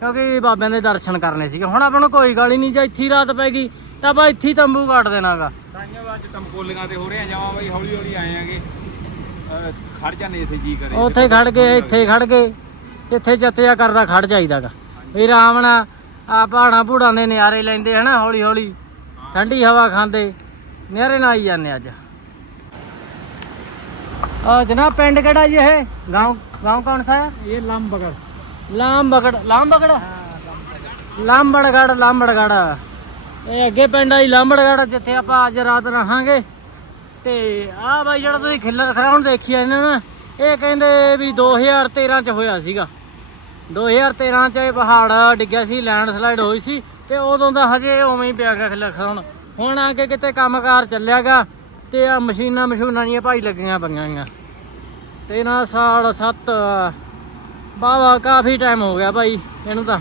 ਕਿਉਂਕਿ ਬਾਬਿਆਂ ਦੇ ਦਰਸ਼ਨ ਕਰਨੇ ਸੀਗੇ। ਹੁਣ ਆਪਾਂ ਨੂੰ ਕੋਈ ਗਾਲੀ ਨਹੀਂ ਜੇ ਇੱਥੇ ਰਾਤ ਪੈ ਗਈ ਤਾਂ ਆਪਾਂ ਇੱਥੇ ਤੰਬੂ ਕੱਟ ਦੇਣਾਗਾ। ਸਾਈਆਂ ਅੱਜ ਤੰਬੋਲੀਆਂ ਤੇ ਹੋ ਰਹੇ ਆ ਜਾਵਾਂ ਬਈ ਹੌਲੀ ਹੌਲੀ ਆਏ ਆਗੇ। ਖੜ ਜਾਂਦੇ ਇੱਥੇ ਜੀ ਕਰੇ। ਉੱਥੇ ਖੜ ਕੇ ਇੱਥੇ ਖੜ ਕੇ ਜਿੱਥੇ ਜੱਤਿਆ ਕਰਦਾ ਖੜ ਜਾਈਦਾਗਾ ਵੀ ਆਰਾਮ ਨਾਲ ਆ ਪਹਾੜਾਂ ਪੂੜਾਂ ਦੇ ਨਿਆਰੇ ਲੈਂਦੇ ਹਨਾ ਹੌਲੀ ਹੌਲੀ ਠੰਡੀ ਹਵਾ ਖਾਂਦੇ ਨਿਆਰੇ ਨਾਲ ਆਈ ਜਾਂਦੇ ਅੱਜ ਆ ਜਨਾਬ ਪਿੰਡ ਕਿਹੜਾ ਜੀ ਇਹ گاؤں گاؤں ਕੌਣ ਸਾ ਹੈ ਇਹ ਲੰਮ ਬਗੜ ਲਾਮਬਗੜ ਲਾਮਬਗੜ ਲਾਮਬੜਗੜ ਲਾਮਬੜਗੜ ਇਹ ਅੱਗੇ ਪਿੰਡ ਆ ਜੀ ਲਾਮਬੜਗੜ ਜਿੱਥੇ ਆਪਾਂ ਅੱਜ ਰਾਤ ਰਹਾਂਗੇ ਤੇ ਆਹ ਬਾਈ ਜਿਹੜਾ ਤੁਸੀਂ ਖਿੱਲਰ ਖਰਾਉਣ ਦੇਖਿਆ ਇਹਨਾਂ ਨਾ ਇਹ ਕਹਿੰਦੇ ਵੀ 2013 ਚ ਹੋਇਆ ਸੀਗਾ 2013 ਚ ਇਹ ਪਹਾੜ ਡਿੱਗਿਆ ਸੀ ਲੈਂਡ ਸਲਾਈਡ ਹੋਈ ਸੀ ਤੇ ਉਦੋਂ ਦਾ ਹਜੇ ਉਵੇਂ ਹੀ ਪਿਆ ਗਿਆ ਖਿੱਲਰ ਖਰਾਉਣ ਹੁਣ। ਆ ਕੇ ਕਿਤੇ ਕੰਮਕਾਰ ਚੱਲਿਆਗਾ ਤੇ ਆ ਮਸ਼ੀਨਾਂ ਮਸ਼ੂਨਾਂ ਦੀਆਂ ਭਾਈ ਲੱਗੀਆਂ ਪਈਆਂ ਗੀਆਂ ਤੇ ਨਾ ਸਾਲ 7 ਵਾਵਾ ਕਾਫੀ ਟਾਈਮ ਹੋ ਗਿਆ ਭਾਈ ਇਹਨੂੰ ਤਾਂ।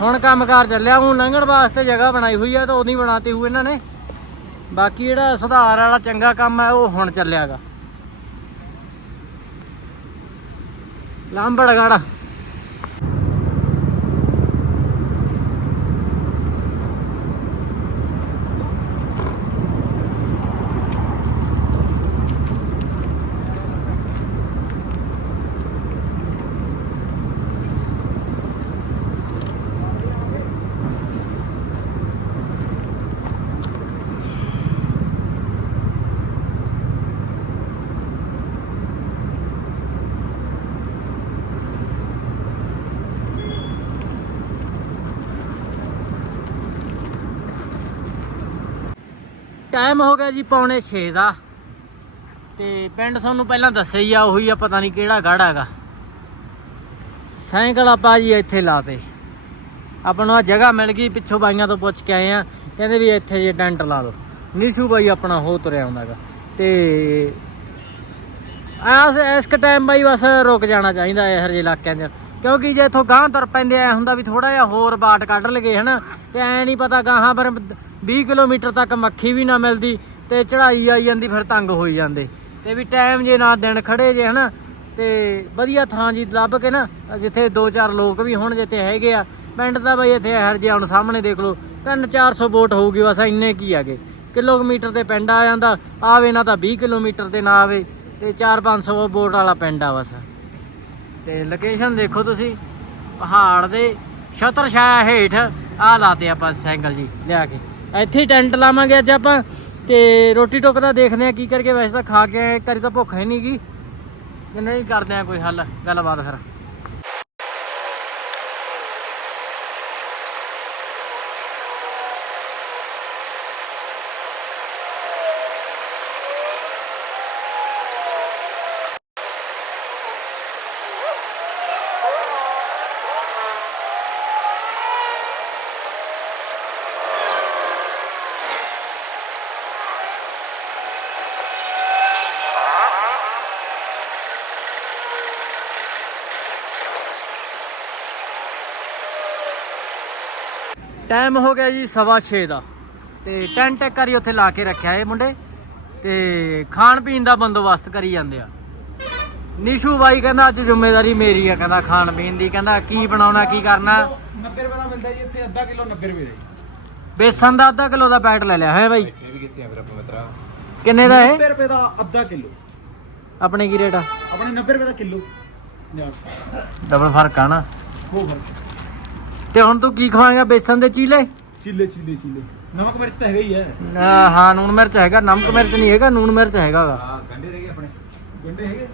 ਹੁਣ ਕੰਮਕਾਰ ਚੱਲਿਆ, ਹੁਣ ਲੰਘਣ ਵਾਸਤੇ ਜਗ੍ਹਾ ਬਣਾਈ ਹੋਈ ਆ ਤਾਂ ਉਹਦੀ ਬਣਾਤੀ ਹੋਈ ਇਹਨਾਂ ਨੇ। ਬਾਕੀ ਜਿਹੜਾ ਸੁਧਾਰ ਵਾਲਾ ਚੰਗਾ ਕੰਮ ਹੈ ਉਹ ਹੁਣ ਚੱਲਿਆਗਾ। ਲਾਂਬੜਗੜ। ਟਾਈਮ ਹੋ ਗਿਆ ਜੀ ਪੌਣੇ 6 ਦਾ। ਤੇ ਪਿੰਡ ਤੁਹਾਨੂੰ ਪਹਿਲਾਂ ਦੱਸਿਆ ਹੀ ਆ, ਉਹੀ ਆ, ਪਤਾ ਨਹੀਂ ਕਿਹੜਾ ਗੜ ਹੈਗਾ। ਸਾਈਕਲ ਆਪਾਂ ਜੀ ਇੱਥੇ ਲਾਤੇ। ਆਪਾਂ ਨੂੰ ਆ ਜਗ੍ਹਾ ਮਿਲ ਗਈ, ਪਿੱਛੋਂ ਬਾਈਆਂ ਤੋਂ ਪੁੱਛ ਕੇ ਆਏ ਆ। ਕਹਿੰਦੇ ਵੀ ਇੱਥੇ ਜੇ ਟੈਂਟ ਲਾ ਲਓ। ਨਿਸ਼ੂ ਬਾਈ ਆਪਣਾ ਹੋ ਤੁਰਿਆ ਆਉਂਦਾਗਾ ਤੇ ਆਸ ਇਸ ਟਾਈਮ ਬਾਈ ਬਸ ਰੁਕ ਜਾਣਾ ਚਾਹੀਦਾ ਇਹ ਹਰ ਜਿਹੇ ਇਲਾਕਿਆਂ 'ਚ। ਕਿਉਂਕਿ ਜੇ ਇਥੋਂ ਗਾਂਹ ਤੁਰ ਪੈਂਦੇ ਆ ਹੁੰਦਾ ਵੀ ਥੋੜਾ ਜਿਹਾ ਹੋਰ ਬਾਟ ਕੱਢ ਲਗੇ ਹਨਾ? ਤੇ ਐ ਨਹੀਂ ਪਤਾ ਗਾਹਾਂ, ਪਰ 20 ਕਿਲੋਮੀਟਰ ਤੱਕ ਮੱਖੀ ਵੀ ਨਾ ਮਿਲਦੀ ਤੇ ਚੜਾਈ ਆਈ ਜਾਂਦੀ, ਫਿਰ ਤੰਗ ਹੋਈ ਜਾਂਦੇ। ਤੇ ਵੀ ਟਾਈਮ ਜੇ ਨਾ ਦਿਨ ਖੜੇ ਜੇ, ਹਨਾ? ਤੇ ਵਧੀਆ ਥਾਂ ਜੀ ਲੱਭ ਕੇ ਨਾ, ਜਿੱਥੇ ਦੋ ਚਾਰ ਲੋਕ ਵੀ ਹੁਣ, ਜਿੱਥੇ ਹੈਗੇ ਆ। ਪਿੰਡ ਦਾ ਬਈ ਇੱਥੇ ਹਰ ਜੇ ਹੁਣ ਸਾਹਮਣੇ ਦੇਖ ਲਓ 3-400 ਵੋਟ ਹੋਊਗੀ, ਬਸ ਇੰਨੇ ਕੀ ਆਗੇ ਕਿਲੋਮੀਟਰ ਤੇ ਪਿੰਡ ਆ ਜਾਂਦਾ, ਆਵੇ ਨਾ ਤਾਂ 20 ਕਿਲੋਮੀਟਰ ਤੇ ਨਾ ਆਵੇ, ਤੇ 4-500 ਵੋਟ ਵਾਲਾ ਪਿੰਡ ਆ ਬਸ। ਤੇ ਲੋਕੇਸ਼ਨ ਦੇਖੋ ਤੁਸੀਂ ਪਹਾੜ ਦੇ ਛਤਰ ਛਾਇਆ ਹੇਠ ਆ ਲਾਤੇ ਆਪਾਂ ਸਾਈਕਲ ਜੀ ਲਿਆ ਕੇ। ਇੱਥੇ ਹੀ ਟੈਂਟ ਲਾਵਾਂਗੇ ਅੱਜ ਆਪਾਂ ਤੇ ਰੋਟੀ ਟੋਕ ਦਾ ਦੇਖਦੇ ਆ ਕੀ ਕਰਕੇ ਵੈਸੇ ਤਾਂ ਖਾ ਕੇ ਆਏ, ਇੱਕ ਤਾਂ ਭੁੱਖ ਹੀ ਨਹੀਂ ਗਈ ਨਹੀਂ ਕਰਦੇ ਆ ਕੋਈ ਹੱਲ ਗੱਲਬਾਤ ਫਿਰ। ਟਾਈਮ ਹੋ ਗਿਆ ਜੀ ਸਵਾ ਛੇ ਦਾ। ਤੇ ਟੈਂਟ ਇੱਕ ਵਾਰੀ ਉੱਥੇ ਲਾ ਕੇ ਰੱਖਿਆ ਇਹ ਮੁੰਡੇ। ਤੇ ਖਾਣ ਪੀਣ ਦਾ ਬੰਦੋਬਸਤ ਕਰੀ ਜਾਂਦੇ ਆ। ਨਿਸ਼ੂ ਬਾਈ ਕਹਿੰਦਾ ਅੱਜ ਜ਼ਿੰਮੇਵਾਰੀ ਮੇਰੀ ਆ। ਕਹਿੰਦਾ ਖਾਣ ਪੀਣ ਦੀ। ਕਹਿੰਦਾ ਕੀ ਬਣਾਉਣਾ ਕੀ ਕਰਨਾ? 90 ਰੁਪਏ ਦਾ ਮਿਲਦਾ ਜੀ ਇੱਥੇ ਅੱਧਾ ਕਿਲੋ 90 ਰੁਪਏ ਦਾ ਬੇਸਨ ਦਾ ਅੱਧਾ ਕਿਲੋ ਦਾ ਪੈਕਟ ਲੈ ਲਿਆ। ਹੈ ਬਾਈ? ਇਹ ਵੀ ਕਿੱਥੇ ਆ ਫਿਰ ਆਪਣਾ ਮਿੱਤਰਾ? ਕਿੰਨੇ ਦਾ ਇਹ? 90 ਰੁਪਏ ਦਾ ਅੱਧਾ ਕਿਲੋ। ਆਪਣੇ ਕੀ ਰੇਟ ਆ? ਆਪਣੇ 90 ਰੁਪਏ ਦਾ ਕਿਲੋ। ਡਬਲ ਫ਼ਰਕ ਆ ਨਾ। ਹੋ ਫਿਰ ਤੇ ਹੁਣ ਤੂੰ ਕੀ ਖਵਾਏਗਾ ਬੇਸਨ ਦੇ ਚੀਲੇ? ਚੀਲੇ ਚੀਲੇ ਚੀਲੇ। ਨਮਕ ਮਿਰਚ ਤਾਂ ਹੈਗਾ ਹੀ ਹੈ। ਨਾ, ਹਾਂ ਨੂਣ ਮਿਰਚ ਹੈਗਾ। ਨਮਕ ਮਿਰਚ ਨਹੀਂ ਹੈਗਾ ਨੂਣ ਮਿਰਚ ਹੈਗਾ ਗਾ। ਹਾਂ ਗੰਡੇ ਰਹਿ ਗਏ ਆਪਣੇ। ਗੰਡੇ ਹੈਗੇ?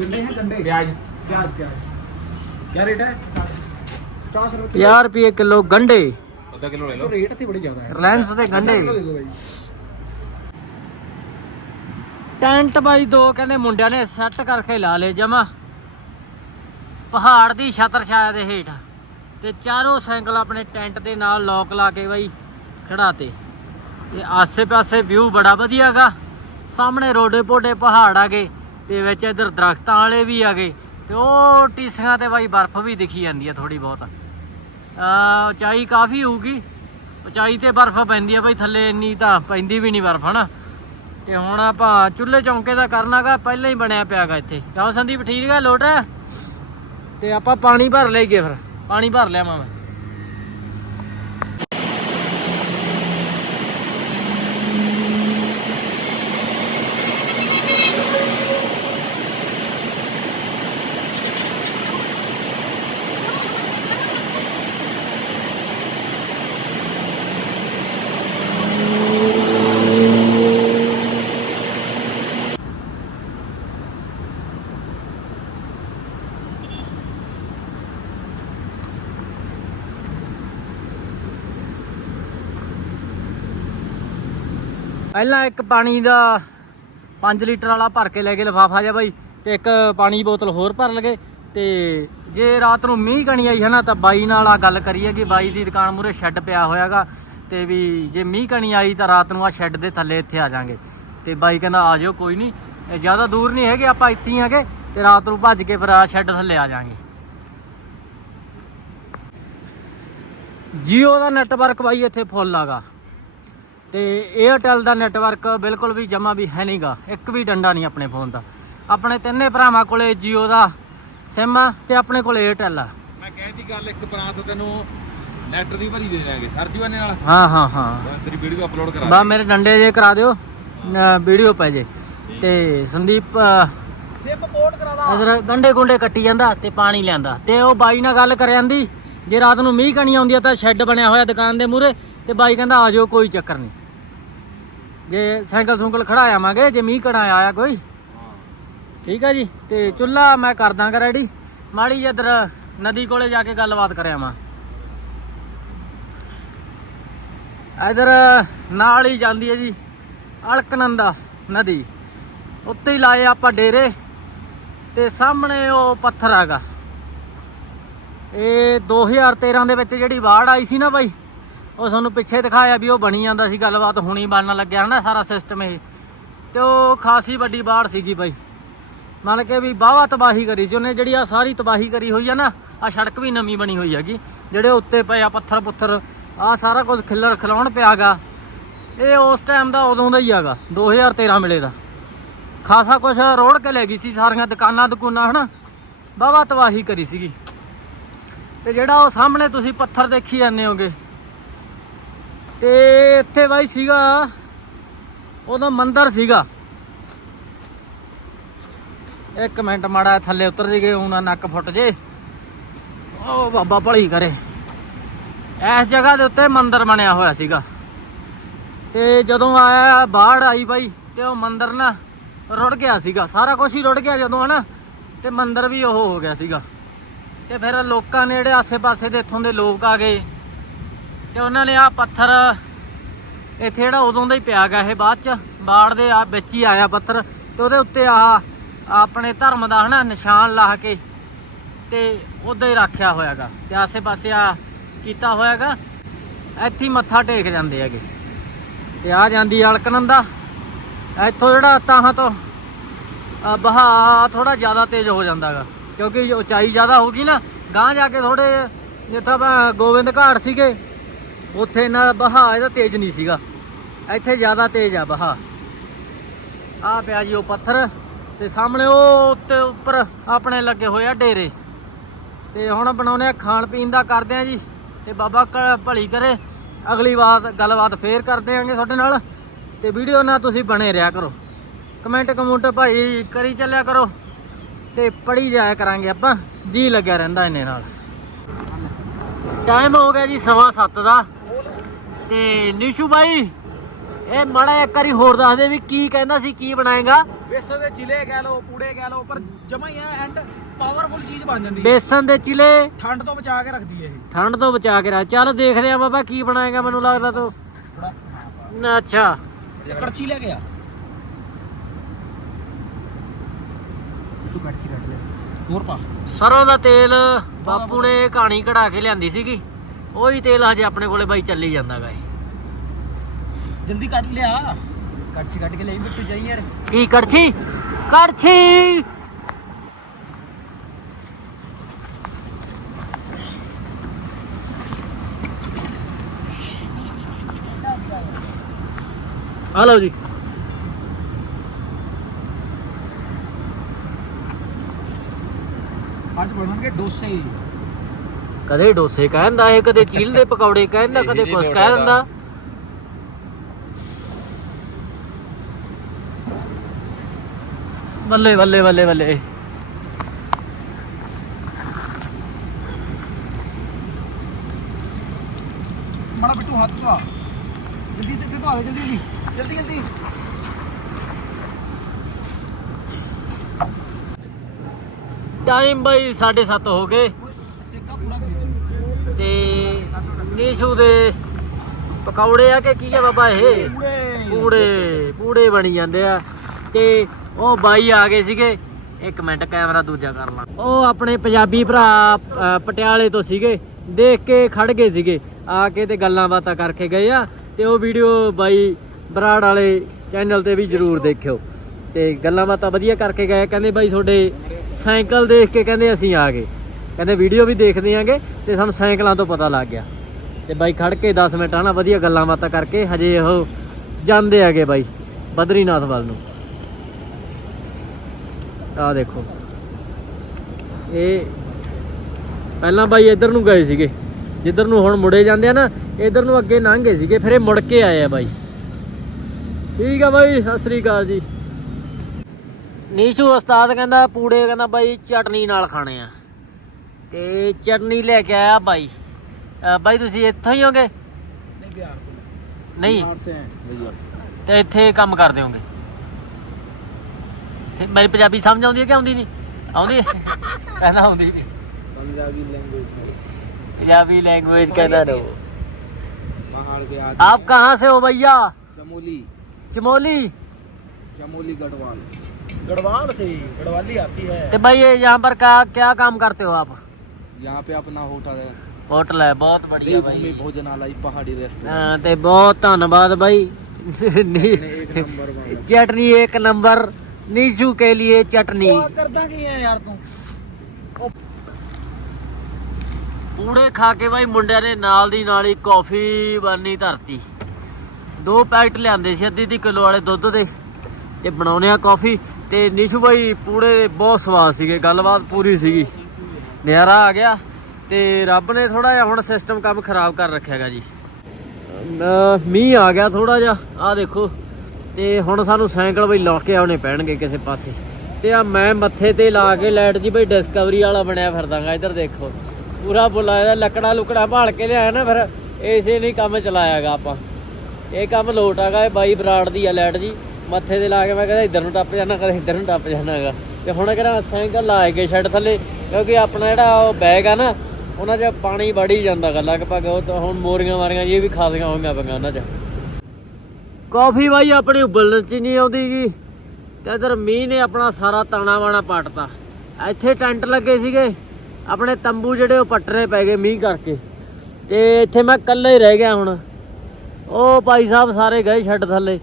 ਗੰਡੇ ਹੈ ਗੰਡੇ ਪਿਆਜ਼। ਪਿਆਜ਼ ਪਿਆਜ਼। ਕੀ ਰੇਟ ਹੈ? 50 ਰੁਪਏ 50 ਰੁਪਏ ਕਿਲੋ ਗੰਡੇ ਅੱਧਾ ਕਿਲੋ ਲੈ ਲਓ। ਰੇਟ ਤੇ ਬੜੀ ਜ਼ਿਆਦਾ ਹੈ। ਰਿਲਾਇੰਸ ਦੇ ਗੰਡੇ ਟੈਂਟ ਬਾਈ ਦੋ ਕਹਿੰਦੇ ਮੁੰਡਿਆਂ ਨੇ ਸੈੱਟ ਕਰਕੇ ਲਾ ਲਏ ਜਮਾ। ਪਹਾੜ ਦੀ ਛਤਰ ਛਾਇਆ ਦੇ ਹੇਠ। ਤੇ ਚਾਰੋਂ ਸਾਈਕਲ ਆਪਣੇ ਟੈਂਟ ਦੇ ਨਾਲ ਲੋਕ ਲਾ ਕੇ ਬਾਈ ਖੜਾਤੇ ਤੇ ਆਸੇ-ਪਾਸੇ ਵਿਊ ਬੜਾ ਵਧੀਆਗਾ ਸਾਹਮਣੇ ਰੋਡੇ ਪੋਡੇ ਪਹਾੜ ਆ ਗਏ ਤੇ ਵਿੱਚ ਇਧਰ ਦਰਖਤਾਂ ਵਾਲੇ ਵੀ ਆ ਗਏ ਤੇ ਉਹ ਟੀਸੀਆਂ ਤੇ ਬਾਈ ਬਰਫ਼ ਵੀ ਦਿਖੀ ਜਾਂਦੀ ਆ ਥੋੜੀ ਬਹੁਤ। ਆ, ਉਚਾਈ ਕਾਫੀ ਹੋਊਗੀ। ਉਚਾਈ ਤੇ ਬਰਫ਼ ਪੈਂਦੀ ਆ ਬਾਈ, ਥੱਲੇ ਇੰਨੀ ਤਾਂ ਪੈਂਦੀ ਵੀ ਨਹੀਂ ਬਰਫ਼, ਹਨਾ? ਤੇ ਹੁਣ ਆਪਾਂ ਚੁੱਲ੍ਹੇ ਚੌਂਕੇ ਦਾ ਕਰਨਾਗਾ ਪਹਿਲਾਂ ਹੀ ਬਣਿਆ ਪਿਆਗਾ ਇੱਥੇ। ਕਿਉਂ ਸੰਦੀਪ, ਠੀਕ ਹੈ ਲੋਟ? ਹੈ ਤੇ ਆਪਾਂ ਪਾਣੀ ਭਰ ਲਈਏ ਫਿਰ। ਪਾਣੀ ਭਰ ਲਿਆ ਮੈਂ। ਪਹਿਲਾਂ ਇੱਕ ਪਾਣੀ ਦਾ 5 ਲੀਟਰ ਵਾਲਾ ਭਰ ਕੇ ਲੈ ਗਏ ਲਫਾਫਾ ਜਿਹਾ ਬਾਈ, ਤੇ ਇੱਕ ਪਾਣੀ ਦੀ ਬੋਤਲ ਹੋਰ ਭਰ ਲਗੇ, ਤੇ ਜੇ ਰਾਤ ਨੂੰ ਮੀਂਹ ਕਣੀ ਆਈ ਹੈ ਨਾ, ਤਾਂ ਬਾਈ ਨਾਲ ਆ ਗੱਲ ਕਰੀਏ ਕਿ ਬਾਈ ਦੀ ਦੁਕਾਨ ਮੂਰੇ ਸ਼ੈੱਡ ਪਿਆ ਹੋਇਆਗਾ, ਤੇ ਵੀ ਜੇ ਮੀਂਹ ਕਣੀ ਆਈ ਤਾਂ ਰਾਤ ਨੂੰ ਆ ਸ਼ੈੱਡ ਦੇ ਥੱਲੇ ਇੱਥੇ ਆ ਜਾਾਂਗੇ। ਤੇ ਬਾਈ ਕਹਿੰਦਾ, ਆ ਜਾਓ, ਕੋਈ ਨਹੀਂ। ਜ਼ਿਆਦਾ ਦੂਰ ਨਹੀਂ ਹੈਗੇ, ਆਪਾਂ ਇੱਥੇ ਹੀ ਆਗੇ ਤੇ ਰਾਤ ਨੂੰ ਭੱਜ ਕੇ ਫਿਰ ਆ ਸ਼ੈੱਡ ਥੱਲੇ ਆ ਜਾਾਂਗੇ। ਜੀਓ ਦਾ ਨੈਟਵਰਕ ਬਾਈ ਇੱਥੇ ਫੁੱਲ ਆਗਾ। ਤੇ 에ਅਰਟੈਲ ਦਾ ਨੈਟਵਰਕ ਬਿਲਕੁਲ ਵੀ ਜਮਾ ਵੀ ਹੈ ਨਹੀਂਗਾ। ਇੱਕ ਵੀ ਡੰਡਾ ਨਹੀਂ ਆਪਣੇ ਫੋਨ ਦਾ। ਆਪਣੇ ਤਿੰਨੇ ਭਰਾਵਾਂ ਕੋਲੇ Jio ਦਾ ਸਿਮ ਆ ਤੇ ਆਪਣੇ ਕੋਲੇ 에ਅਰਟੈਲ ਆ। ਮੈਂ ਕਹਿਤੀ ਗੱਲ ਇੱਕ ਬਣਾ ਤੋਂ ਤੈਨੂੰ ਨੈਟ ਦੀ ਭਰੀ ਦੇ ਦਿਆਂਗੇ ਸਰਜੂਆਨੇ ਨਾਲ। ਹਾਂ ਹਾਂ ਹਾਂ। ਤੇਰੀ ਵੀਡੀਓ ਅਪਲੋਡ ਕਰਾ ਬਾ ਮੇਰੇ ਡੰਡੇ ਜੇ ਕਰਾ ਦਿਓ ਵੀਡੀਓ ਪੈ ਜੇ। ਤੇ ਸੰਦੀਪ ਸਿਪ ਪੋਰਟ ਕਰਾ ਦਾ ਅਦਰ ਗੰਡੇ ਗੁੰਡੇ ਕੱਟੀ ਜਾਂਦਾ ਤੇ ਪਾਣੀ ਲਿਆਂਦਾ। ਤੇ ਉਹ ਬਾਈ ਨਾਲ ਗੱਲ ਕਰ ਜਾਂਦੀ ਜੇ ਰਾਤ ਨੂੰ ਮੀਂਹ ਕਣੀ ਆਉਂਦੀ ਆ ਤਾਂ ਸ਼ੈੱਡ ਬਣਿਆ ਹੋਇਆ ਦੁਕਾਨ ਦੇ ਮੂਹਰੇ ਤੇ ਬਾਈ ਕਹਿੰਦਾ ਆ ਜਾਓ ਕੋਈ ਚੱਕਰ ਨਹੀਂ। ਜੇ ਸਾਈਕਲ ਸੁੰਕਲ ਖੜਾ ਆਵਾਂਗੇ ਜੇ ਮੀਂਹ ਕਣਾ ਆਇਆ ਕੋਈ। ਠੀਕ ਆ ਜੀ ਤੇ ਚੁੱਲਾ ਮੈਂ ਕਰ ਦਾਂਗਾ ਰੈਡੀ ਮਾੜੀ ਇੱਧਰ ਨਦੀ ਕੋਲੇ ਜਾ ਕੇ ਗੱਲਬਾਤ ਕਰਿਆ ਮੈਂ ਇਧਰ ਨਾਲ ਹੀ ਜਾਂਦੀ ਹੈ ਜੀ ਅਲਕਨੰਦਾ ਨਦੀ। ਉੱਤੇ ਹੀ ਲਾਏ ਆਪਾਂ ਡੇਰੇ ਤੇ ਸਾਹਮਣੇ ਉਹ ਪੱਥਰ ਹੈਗਾ। ਇਹ 2013 ਦੇ ਵਿੱਚ ਜਿਹੜੀ ਬਾੜ ਆਈ ਸੀ ਨਾ ਬਾਈ ਉਹ ਤੁਹਾਨੂੰ ਪਿੱਛੇ ਦਿਖਾਇਆ ਵੀ ਉਹ ਬਣੀ ਜਾਂਦਾ ਸੀ, ਗੱਲਬਾਤ ਹੁਣੀ ਬਣਨ ਲੱਗਿਆ ਹਨਾ ਸਾਰਾ ਸਿਸਟਮ ਇਹ। ਤੇ ਉਹ ਖਾਸੀ ਵੱਡੀ ਬਾੜ ਸੀਗੀ ਬਾਈ। ਮੰਨ ਕੇ ਵੀ ਬਾਵਾ ਤਬਾਹੀ ਕਰੀ ਸੀ ਉਹਨੇ, ਜਿਹੜੀ ਆ ਸਾਰੀ ਤਬਾਹੀ ਕਰੀ ਹੋਈ ਆ ਨਾ ਆ ਸੜਕ ਵੀ ਨਵੀਂ ਬਣੀ ਹੋਈ ਹੈਗੀ, ਜਿਹੜੇ ਉੱਤੇ ਪਏ ਆ ਪੱਥਰ ਪੁੱਥਰ ਆ ਸਾਰਾ ਕੁਝ ਖਿੱਲਰ ਖਿਲਾਉਣ ਪਿਆਗਾ ਇਹ ਉਸ ਟਾਈਮ ਦਾ ਉਦੋਂ ਦਾ ਹੀ ਹੈਗਾ 2013 ਮਿਲੇ ਦਾ। ਖਾਸਾ ਕੁਝ ਰੋੜ ਕੇ ਲੈ ਗਈ ਸੀ ਸਾਰੀਆਂ ਦੁਕਾਨਾਂ ਦੁਕਾਨਾਂ, ਹਨਾ। ਬਾਵਾ ਤਬਾਹੀ ਕਰੀ ਸੀਗੀ। ਤੇ ਜਿਹੜਾ ਉਹ ਸਾਹਮਣੇ ਤੁਸੀਂ ਪੱਥਰ ਦੇਖੀ ਜਾਂਦੇ ਹੋਗੇ ਤੇ ਇੱਥੇ ਬਾਈ ਸੀਗਾ ਉਦੋਂ ਮੰਦਰ ਸੀਗਾ। ਇੱਕ ਮਿੰਟ ਮਾੜਾ ਥੱਲੇ ਉਤਰ ਜੀ ਗਏ ਹੁਣ ਨੱਕ ਫੁੱਟ ਜੇ। ਉਹ ਬਾਬਾ ਭਲੀ ਕਰੇ। ਇਸ ਜਗ੍ਹਾ ਦੇ ਉੱਤੇ ਮੰਦਰ ਬਣਿਆ ਹੋਇਆ ਸੀਗਾ। ਤੇ ਜਦੋਂ ਆਇਆ, ਬਾੜ ਆਈ ਬਾਈ, ਤੇ ਉਹ ਮੰਦਰ ਨਾ ਰੁੜ ਗਿਆ ਸੀਗਾ। ਸਾਰਾ ਕੁਝ ਹੀ ਰੁੜ ਗਿਆ ਜਦੋਂ, ਹਨਾ? ਤੇ ਮੰਦਰ ਵੀ ਉਹ ਹੋ ਗਿਆ ਸੀਗਾ। ਤੇ ਫਿਰ ਲੋਕਾਂ ਨੇ ਜਿਹੜੇ ਆਸੇ-ਪਾਸੇ ਦੇ ਇੱਥੋਂ ਦੇ ਲੋਕ ਆ ਗਏ। ਤੇ ਉਹਨਾਂ ਨੇ ਆ ਪੱਥਰ ਇੱਥੇ ਜਿਹੜਾ ਉਦੋਂ ਦਾ ਹੀ ਪਿਆ ਗਿਆ ਇਹ ਬਾਅਦ ਚ ਬਾੜ ਦੇ ਆ ਵਿੱਚ ਹੀ ਆਇਆ ਪੱਥਰ ਤੇ ਉਹਦੇ ਉੱਤੇ ਆ ਆਪਣੇ ਧਰਮ ਦਾ ਹਨਾ ਨਿਸ਼ਾਨ ਲਾ ਕੇ ਤੇ ਉਦਾਂ ਹੀ ਰੱਖਿਆ ਹੋਇਆਗਾ ਤੇ ਆਸੇ-ਪਾਸੇ ਆ ਕੀਤਾ ਹੋਇਆਗਾ ਇੱਥੇ ਮੱਥਾ ਟੇਕ ਜਾਂਦੇ ਹੈਗੇ। ਤੇ ਆ ਜਾਂਦੀ ਅਲਕਨੰਦਾ। ਇੱਥੋਂ ਜਿਹੜਾ ਤਾਹਾਂ ਤੋਂ ਅ, ਬਹਾ ਥੋੜਾ ਜ਼ਿਆਦਾ ਤੇਜ਼ ਹੋ ਜਾਂਦਾਗਾ ਕਿਉਂਕਿ ਉਚਾਈ ਜ਼ਿਆਦਾ ਹੋਗੀ ਨਾ ਗਾਂ ਜਾ ਕੇ ਥੋੜੇ ਜਿੱਥੇ ਗੋਬਿੰਦ ਘਾਟ ਸੀਗੇ ਉੱਥੇ ਇਹਨਾਂ ਦਾ ਬਹਾ, ਇਹਦਾ ਤੇਜ਼ ਨਹੀਂ ਸੀਗਾ। ਇੱਥੇ ਜ਼ਿਆਦਾ ਤੇਜ਼ ਆ ਬਹਾ। ਆ ਪਿਆ ਜੀ ਉਹ ਪੱਥਰ, ਤੇ ਸਾਹਮਣੇ ਉਹ ਉੱਤੇ ਉੱਪਰ ਆਪਣੇ ਲੱਗੇ ਹੋਏ ਆ ਡੇਰੇ। ਤੇ ਹੁਣ ਬਣਾਉਨੇ ਆ ਖਾਣ ਪੀਣ ਦਾ ਕਰਦੇ ਆ ਜੀ, ਤੇ ਬਾਬਾ ਭਲੀ ਕਰੇ। ਅਗਲੀ ਵਾਰ ਗੱਲਬਾਤ ਫੇਰ ਕਰਦੇ ਆਂਗੇ ਤੁਹਾਡੇ ਨਾਲ, ਤੇ ਵੀਡੀਓ ਨਾਲ ਤੁਸੀਂ ਬਣੇ ਰਿਹਾ ਕਰੋ। ਕਮੈਂਟ ਕਮੂਟ ਭਾਈ ਕਰੀ ਚੱਲਿਆ ਕਰੋ, ਤੇ ਪੜੀ ਜਾਇਆ ਕਰਾਂਗੇ ਆਪਾਂ। ਜੀ ਲੱਗਿਆ ਰਹਿੰਦਾ ਇਹਨੇ ਨਾਲ। ਟਾਈਮ ਹੋ ਗਿਆ ਜੀ ਸਵਾ ਸੱਤ ਦਾ। ਤੇ ਨਿਸ਼ੂ ਬਾਈ ਇਹ ਮਾੜਾ ਇੱਕ ਵਾਰੀ ਹੋਰ ਦੱਸ ਦੇ ਵੀ ਕੀ ਕਹਿੰਦਾ ਸੀ ਕੀ ਬਣਾਏਗਾ? ਵੇਸਣ ਦੇ ਚਿਲੇ ਕਹਿ ਲਓ ਪੂੜੇ ਕਹਿ ਲਓ ਪਰ ਜਮਾ ਹੀ ਐ ਐਂਡ ਪਾਵਰਫੁਲ ਚੀਜ਼ ਬਣ ਜਾਂਦੀ ਹੈ। ਬੇਸਨ ਦੇ ਚਿਲੇ? ਠੰਡ ਤੋਂ ਬਚਾ ਕੇ ਰੱਖਦੀ ਹੈ ਇਹ। ਠੰਡ ਤੋਂ ਬਚਾ ਕੇ ਰੱਖ। ਚੱਲ ਦੇਖਦੇ ਆ ਬਾਬਾ ਕੀ ਬਣਾਏਗਾ ਮੈਨੂੰ ਲੱਗਦਾ ਤੂੰ। ਥੋੜਾ ਨਾ, ਅੱਛਾ। ਇਹ ਕੜਛੀ ਲੈ ਗਿਆ ਤੂੰ ਕੜਛੀ ਕੱਢ ਲੈ। ਹੋਰ ਪਾ। ਸਰੋਂ ਦਾ ਤੇਲ ਬਾਪੂ ਨੇ ਕਹਾਣੀ ਕਢਾ ਕੇ ਲਿਆਂਦੀ ਸੀਗੀ। ਉਹੀ ਤੇਲ ਹਜੇ ਆਪਣੇ ਕੋਲੇ ਬਾਈ ਚੱਲੀ ਜਾਂਦਾ ਗਾ ਇਹ। ਜਲਦੀ ਕੱਢ ਲਿਆ। ਕੜਛੀ ਕੱਢ ਕੇ ਲਈ ਬਿੱਟੂ ਜਾਈ ਯਾਰ। ਕੀ ਕੜਛੀ? ਕੜਛੀ! ਹਲੋ ਜੀ। ਅੱਜ ਬਣਨਗੇ ਡੋਸੇ। ਕਦੇ ਡੋਸੇ ਕਹਿੰਦਾ ਇਹ ਕਦੇ ਚੀਲ ਦੇ ਪਕੌੜੇ ਕਹਿੰਦਾ ਕਦੇ ਕੁਛ ਕਹਿ ਬੱਲੇ ਬੱਲੇ ਬੱਲੇ ਬੱਲੇ। ਮਾੜਾ ਬਿੱਟੂ ਹੱਥ ਧਵਾ ਜਲਦੀ ਤੇ ਧਵਾ ਦੇ ਜਲਦੀ ਜਲਦੀ। ਜਲਦੀ ਟਾਈਮ ਬਾਈ 7:30 ਹੋ ਗਏ। ਸੇਕਾ ਪੂਰਾ ਕਰੀ ਚੱਲ ਤੇ ਨੀਸ਼ੂ ਦੇ ਪਕੌੜੇ ਆ ਕਿ ਕੀ ਆ ਬਾਬਾ ਇਹ? ਪੂੜੇ ਪੂੜੇ ਬਣੀ ਜਾਂਦੇ ਆ। ਤੇ ਉਹ ਬਾਈ ਆ ਗਏ ਸੀਗੇ। ਇੱਕ ਮਿੰਟ ਕੈਮਰਾ ਦੂਜਾ ਕਰ ਲਾਂ। ਉਹ ਆਪਣੇ ਪੰਜਾਬੀ ਭਰਾ ਅ, ਪਟਿਆਲੇ ਤੋਂ ਸੀਗੇ। ਦੇਖ ਕੇ ਖੜ ਗਏ ਸੀਗੇ। ਆ ਕੇ ਤੇ ਗੱਲਾਂ ਬਾਤਾਂ ਕਰਕੇ ਗਏ ਆ। ਤੇ ਉਹ ਵੀਡੀਓ ਬਾਈ ਬਰਾੜ ਵਾਲੇ ਚੈਨਲ ਤੇ ਵੀ ਜਰੂਰ ਦੇਖਿਓ। ਤੇ ਗੱਲਾਂ ਬਾਤਾਂ ਵਧੀਆ ਕਰਕੇ ਗਏ। ਕਹਿੰਦੇ ਬਾਈ ਤੁਹਾਡੇ ਸਾਈਕਲ ਦੇਖ ਕੇ ਕਹਿੰਦੇ ਅਸੀਂ ਆ ਗਏ। ਕਹਿੰਦੇ ਵੀਡੀਓ ਵੀ ਦੇਖਦੇ ਆਂਗੇ ਤੇ ਸਾਨੂੰ ਸਾਈਕਲਾਂ ਤੋਂ ਪਤਾ ਲੱਗ ਗਿਆ। ਤੇ ਬਾਈ ਖੜ ਕੇ 10 ਮਿੰਟ ਹਨਾ ਵਧੀਆ ਗੱਲਾਂ ਬਾਤਾਂ ਕਰਕੇ ਹਜੇ ਉਹ ਜਾਂਦੇ ਆਗੇ ਬਾਈ। ਬਦਰੀਨਾਥ ਵੱਲ ਨੂੰ। ਆ ਦੇਖੋ। ਇਹ ਪਹਿਲਾਂ ਬਾਈ ਇੱਧਰ ਨੂੰ ਗਏ ਸੀਗੇ। ਜਿੱਧਰ ਨੂੰ ਹੁਣ ਮੁੜੇ ਜਾਂਦੇ ਆ ਨਾ ਇੱਧਰ ਨੂੰ ਅੱਗੇ ਲੰਘੇ ਸੀਗੇ ਫਿਰ ਇਹ ਮੁੜ ਕੇ ਆਏ ਆ ਬਾਈ। ਠੀਕ ਆ ਬਾਈ ਸਤਿ ਸ੍ਰੀ ਅਕਾਲ ਜੀ। ਨੀਸ਼ੂ ਉਸਤਾਦ ਕਹਿੰਦਾ ਪੂੜੇ ਕਹਿੰਦਾ ਬਾਈ ਚਟਨੀ ਨਾਲ ਖਾਣੇ ਆ। ਤੇ ਚਟਨੀ ਲੈ ਕੇ ਆਇਆ ਬਾਈ। ਬਾਈ ਤੁਸੀਂ ਇੱਥੋਂ ਹੀ ਹੋਗੇ? ਨਹੀਂ ਬਿਹਾਰ ਤੋਂ। ਨਹੀਂ। ਇੱਥੇ ਕੰਮ ਕਰਦੇ ਹੋਗੇ? ਮੇਰੀ ਪੰਜਾਬੀ ਸਮਝ ਆਉਂਦੀ ਹੈ ਕਿ ਆਉਂਦੀ ਨਹੀਂ ਆਉਂਦੀ ਹੈ ਕਹਿੰਦਾ ਆਉਂਦੀ ਨਹੀਂ पंजाबी लैंग्वेज में पंजाबी लैंग्वेज कहना नो पहाड़ के आगे आप कहाँ से हो भैया चमोली चमोली चमोली गढ़वाल गढ़वाल से गढ़वाली आती है तो भाई ये यहाँ पर क्या क्या काम करते हो आप यहाँ पे अपना होटल है होटल है बहुत बढ़िया देवभूमि भाई भोजनालय पहाड़ी रेस्टोरेंट हाँ, ते बहुत धन्यवाद भाई एक नंबर वाला चटनी एक नंबर नीशू के लिए चटनी करदा की है यार तू ਪੂੜੇ ਖਾ ਕੇ ਬਾਈ ਮੁੰਡਿਆਂ ਨੇ ਨਾਲ ਦੀ ਨਾਲ ਹੀ ਕਾਫੀ ਬਣਨੀ ਧਰਤੀ ਦੋ ਪੈਕਟ ਲਿਆਂਦੇ ਸੀ ਅੱਧੀ ਅੱਧੀ ਕਿਲੋ ਵਾਲੇ ਦੁੱਧ ਦੇ ਤੇ ਬਣਾਉਨੇ ਆ ਕਾਫੀ ਤੇ ਨਿਸ਼ੂ ਬਾਈ ਪੂੜੇ ਬਹੁਤ ਸਵਾਦ ਸੀਗੇ ਗੱਲਬਾਤ ਪੂਰੀ ਸੀਗੀ ਨਿਆਰਾ ਆ ਗਿਆ ਤੇ ਰੱਬ ਨੇ ਥੋੜਾ ਜਿਹਾ ਹੁਣ ਸਿਸਟਮ ਕੰਮ ਖਰਾਬ ਕਰ ਰੱਖਿਆਗਾ ਜੀ ਅਹ ਮੀਂਹ ਆ ਗਿਆ ਥੋੜਾ ਜਿਹਾ ਆ ਦੇਖੋ ਤੇ ਹੁਣ ਸਾਨੂੰ ਸਾਈਕਲ ਬਈ ਲਾ ਕੇ ਆਉਣੇ ਪੈਣਗੇ ਕਿਸੇ ਪਾਸੇ। ਤੇ ਆ ਮੈਂ ਮੱਥੇ ਤੇ ਲਾ ਕੇ ਲਾਈਟ ਜੀ ਬਈ ਡਿਸਕਵਰੀ ਵਾਲਾ ਬਣਿਆ ਫਿਰਦਾਗਾ, ਇੱਧਰ ਦੇਖੋ। ਪੂਰਾ ਬੁਲਾ ਇਹਦਾ ਲੱਕੜਾ ਲੁਕੜਾ ਭਾਲ ਕੇ ਲਿਆਇਆ ਨਾ ਫਿਰ, ਇਸੇ ਨਹੀਂ ਕੰਮ ਚਲਾਇਆਗਾ ਆਪਾਂ। ਇਹ ਕੰਮ ਲੋਟ ਆਗਾ, ਇਹ ਬਾਈ ਬਰਾੜ ਦੀ ਆ ਲਾਈਟ ਜੀ। ਮੱਥੇ ਤੇ ਲਾ ਕੇ ਮੈਂ ਕਦੇ ਇੱਧਰ ਨੂੰ ਟੱਪ ਜਾਣਾ ਕਦੇ ਇੱਧਰ ਨੂੰ ਟੱਪ ਜਾਣਾਗਾ ਤੇ ਹੁਣ ਕਿਹੜਾ ਸਾਈਕਲ ਲਾਏ ਕੇ ਛੱਡ ਥੱਲੇ, ਕਿਉਂਕਿ ਆਪਣਾ ਜਿਹੜਾ ਉਹ ਬੈਗ ਆ ਨਾ, ਉਹਨਾਂ 'ਚ ਪਾਣੀ ਵੜੀ ਜਾਂਦਾਗਾ ਲਗਭਗ ਉਹ ਹੁਣ ਮੋਰੀਆਂ ਮਾਰੀਆਂ ਜੀ ਇਹ ਵੀ ਖਾਸੀਆਂ ਹੋਈਆਂ ਪਈਆਂ ਉਹਨਾਂ 'ਚ। ਕਾਫੀ ਬਾਈ ਆਪਣੀ ਉਬਲਣ 'ਚ ਨਹੀਂ ਆਉਂਦੀਗੀ ਤੇ ਇਧਰ ਮੀਂਹ ਨੇ ਆਪਣਾ ਸਾਰਾ ਤਾਣਾ ਵਾਣਾ ਪਾਟਤਾ। ਇੱਥੇ ਟੈਂਟ ਲੱਗੇ ਸੀਗੇ। ਆਪਣੇ ਤੰਬੂ ਜਿਹੜੇ ਉਹ ਪੱਟਰੇ ਪੈ ਗਏ ਮੀਂਹ ਕਰਕੇ। ਤੇ ਇੱਥੇ ਮੈਂ ਇਕੱਲਾ ਹੀ ਰਹਿ ਗਿਆ ਹੁਣ। ਉਹ ਭਾਈ ਸਾਹਿਬ ਸਾਰੇ ਗਏ ਛੱਡ ਥੱਲੇ।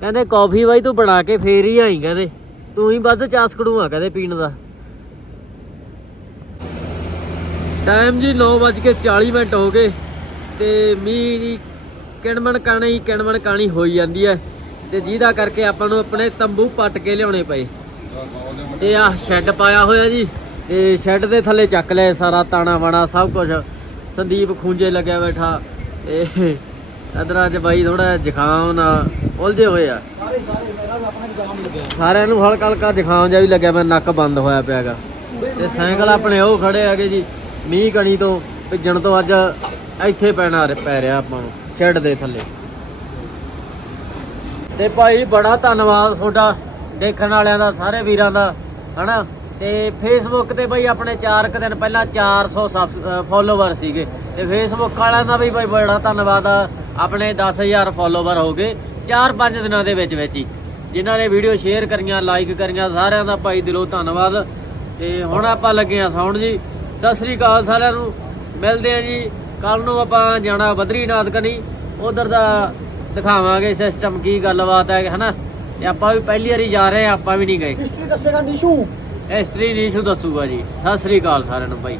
ਕਹਿੰਦੇ, ਕਾਫੀ ਬਾਈ ਤੂੰ ਬਣਾ ਕੇ ਫੇਰ ਹੀ ਆਈ, ਕਹਿੰਦੇ। ਤੂੰ ਹੀ ਵੱਧ ਚਾਸ ਕੜੂਆ ਕਹਿੰਦੇ ਪੀਣ ਦਾ। ਟਾਈਮ ਜੀ 9:40 ਮਿੰਟ ਹੋ ਗਏ। ਤੇ ਮੀਂਹ ਜੀ ਕਿਣਮਣ ਕਾਣੀ ਕਿਣਮਣ ਕਾਣੀ ਹੋਈ ਜਾਂਦੀ ਹੈ ਤੇ ਜਿਹਦਾ ਕਰਕੇ ਆਪਾਂ ਨੂੰ ਆਪਣੇ ਤੰਬੂ ਪੱਟ ਕੇ ਲਿਆਉਣੇ ਪਏ। ਤੇ ਆਹ ਸ਼ੈੱਡ ਪਾਇਆ ਹੋਇਆ ਜੀ। ਤੇ ਸ਼ੈੱਡ ਦੇ ਥੱਲੇ ਚੱਕ ਲਿਆ ਸਾਰਾ, ਤਾਣਾ ਵਾਣਾ ਸਭ ਕੁਝ ਸੰਦੀਪ ਖੂੰਜੇ ਲੱਗਿਆ ਬੈਠਾ। ਤੇ ਅਦਰਾ ਅੱਜ ਬਾਈ ਥੋੜਾ ਜ਼ੁਕਾਮ ਨਾਲ ਉਲਝੇ ਹੋਏ ਆ। ਸਾਰਿਆਂ ਨੂੰ ਹਲਕਾ ਹਲਕਾ ਜ਼ੁਕਾਮ ਜਿਹਾ ਵੀ ਲੱਗਿਆ ਪਿਆ, ਨੱਕ ਬੰਦ ਹੋਇਆ ਪਿਆਗਾ ਤੇ ਸਾਈਕਲ ਆਪਣੇ ਉਹ ਖੜੇ ਹੈਗੇ ਜੀ, ਮੀਂਹ ਕਣੀ ਤੋਂ ਭਿੱਜਣ ਤੋਂ ਅੱਜ ਇੱਥੇ ਪੈਣਾ, ਪੈ ਰਿਹਾ ਆਪਾਂ ਨੂੰ। ਸ਼ੈੱਡ ਦੇ ਥੱਲੇ। ਤੇ ਭਾਈ, ਬੜਾ ਧੰਨਵਾਦ ਤੁਹਾਡਾ ਦੇਖਣ ਵਾਲਿਆਂ ਦਾ, ਸਾਰੇ ਵੀਰਾਂ ਦਾ, ਹਨਾ? ਤੇ ਫੇਸਬੁੱਕ ਤੇ ਬਈ ਆਪਣੇ 4 ਕੁ ਦਿਨ ਪਹਿਲਾਂ 400 ਫੋਲੋਵਰ ਸੀਗੇ। ਤੇ ਫੇਸਬੁੱਕ ਵਾਲਿਆਂ ਦਾ ਵੀ ਬਈ ਬੜਾ ਧੰਨਵਾਦ ਆ। ਆਪਣੇ 10000 ਫੋਲੋਵਰ ਹੋ ਗਏ 4-5 ਦਿਨਾਂ ਦੇ ਵਿੱਚ ਵਿੱਚ ਹੀ। ਜਿਨ੍ਹਾਂ ਨੇ ਵੀਡੀਓ ਸ਼ੇਅਰ ਕਰੀਆਂ ਲਾਈਕ ਕਰੀਆਂ, ਸਾਰਿਆਂ ਦਾ ਭਾਈ ਦਿਲੋਂ ਧੰਨਵਾਦ। ਤੇ ਹੁਣ ਆਪਾਂ ਲੱਗੇ ਆ ਸੌਣ ਜੀ। ਸਤਿ ਸ੍ਰੀ ਅਕਾਲ ਸਾਰਿਆਂ ਨੂੰ। ਮਿਲਦੇ ਆ ਜੀ ਕੱਲ ਨੂੰ ਆਪਾਂ ਜਾਣਾ ਬਦਰੀਨਾਥ ਕਨੀ ਉਧਰ ਦਾ ਦਿਖਾਵਾਂਗੇ ਸਿਸਟਮ ਕੀ ਗੱਲਬਾਤ ਹੈ ਹਨਾ? ਤੇ ਆਪਾਂ ਵੀ ਪਹਿਲੀ ਵਾਰੀ ਜਾ ਰਹੇ ਆ ਆਪਾਂ ਵੀ ਨਹੀਂ ਗਏ। ਹਿਸਟਰੀ ਦੱਸੇਗਾ ਨੀਸ਼ੂ। ਹਿਸਟਰੀ ਨੀਸ਼ੂ ਦੱਸੂਗਾ ਜੀ। ਸਤਿ ਸ੍ਰੀ ਅਕਾਲ ਸਾਰਿਆਂ ਨੂੰ ਭਾਈ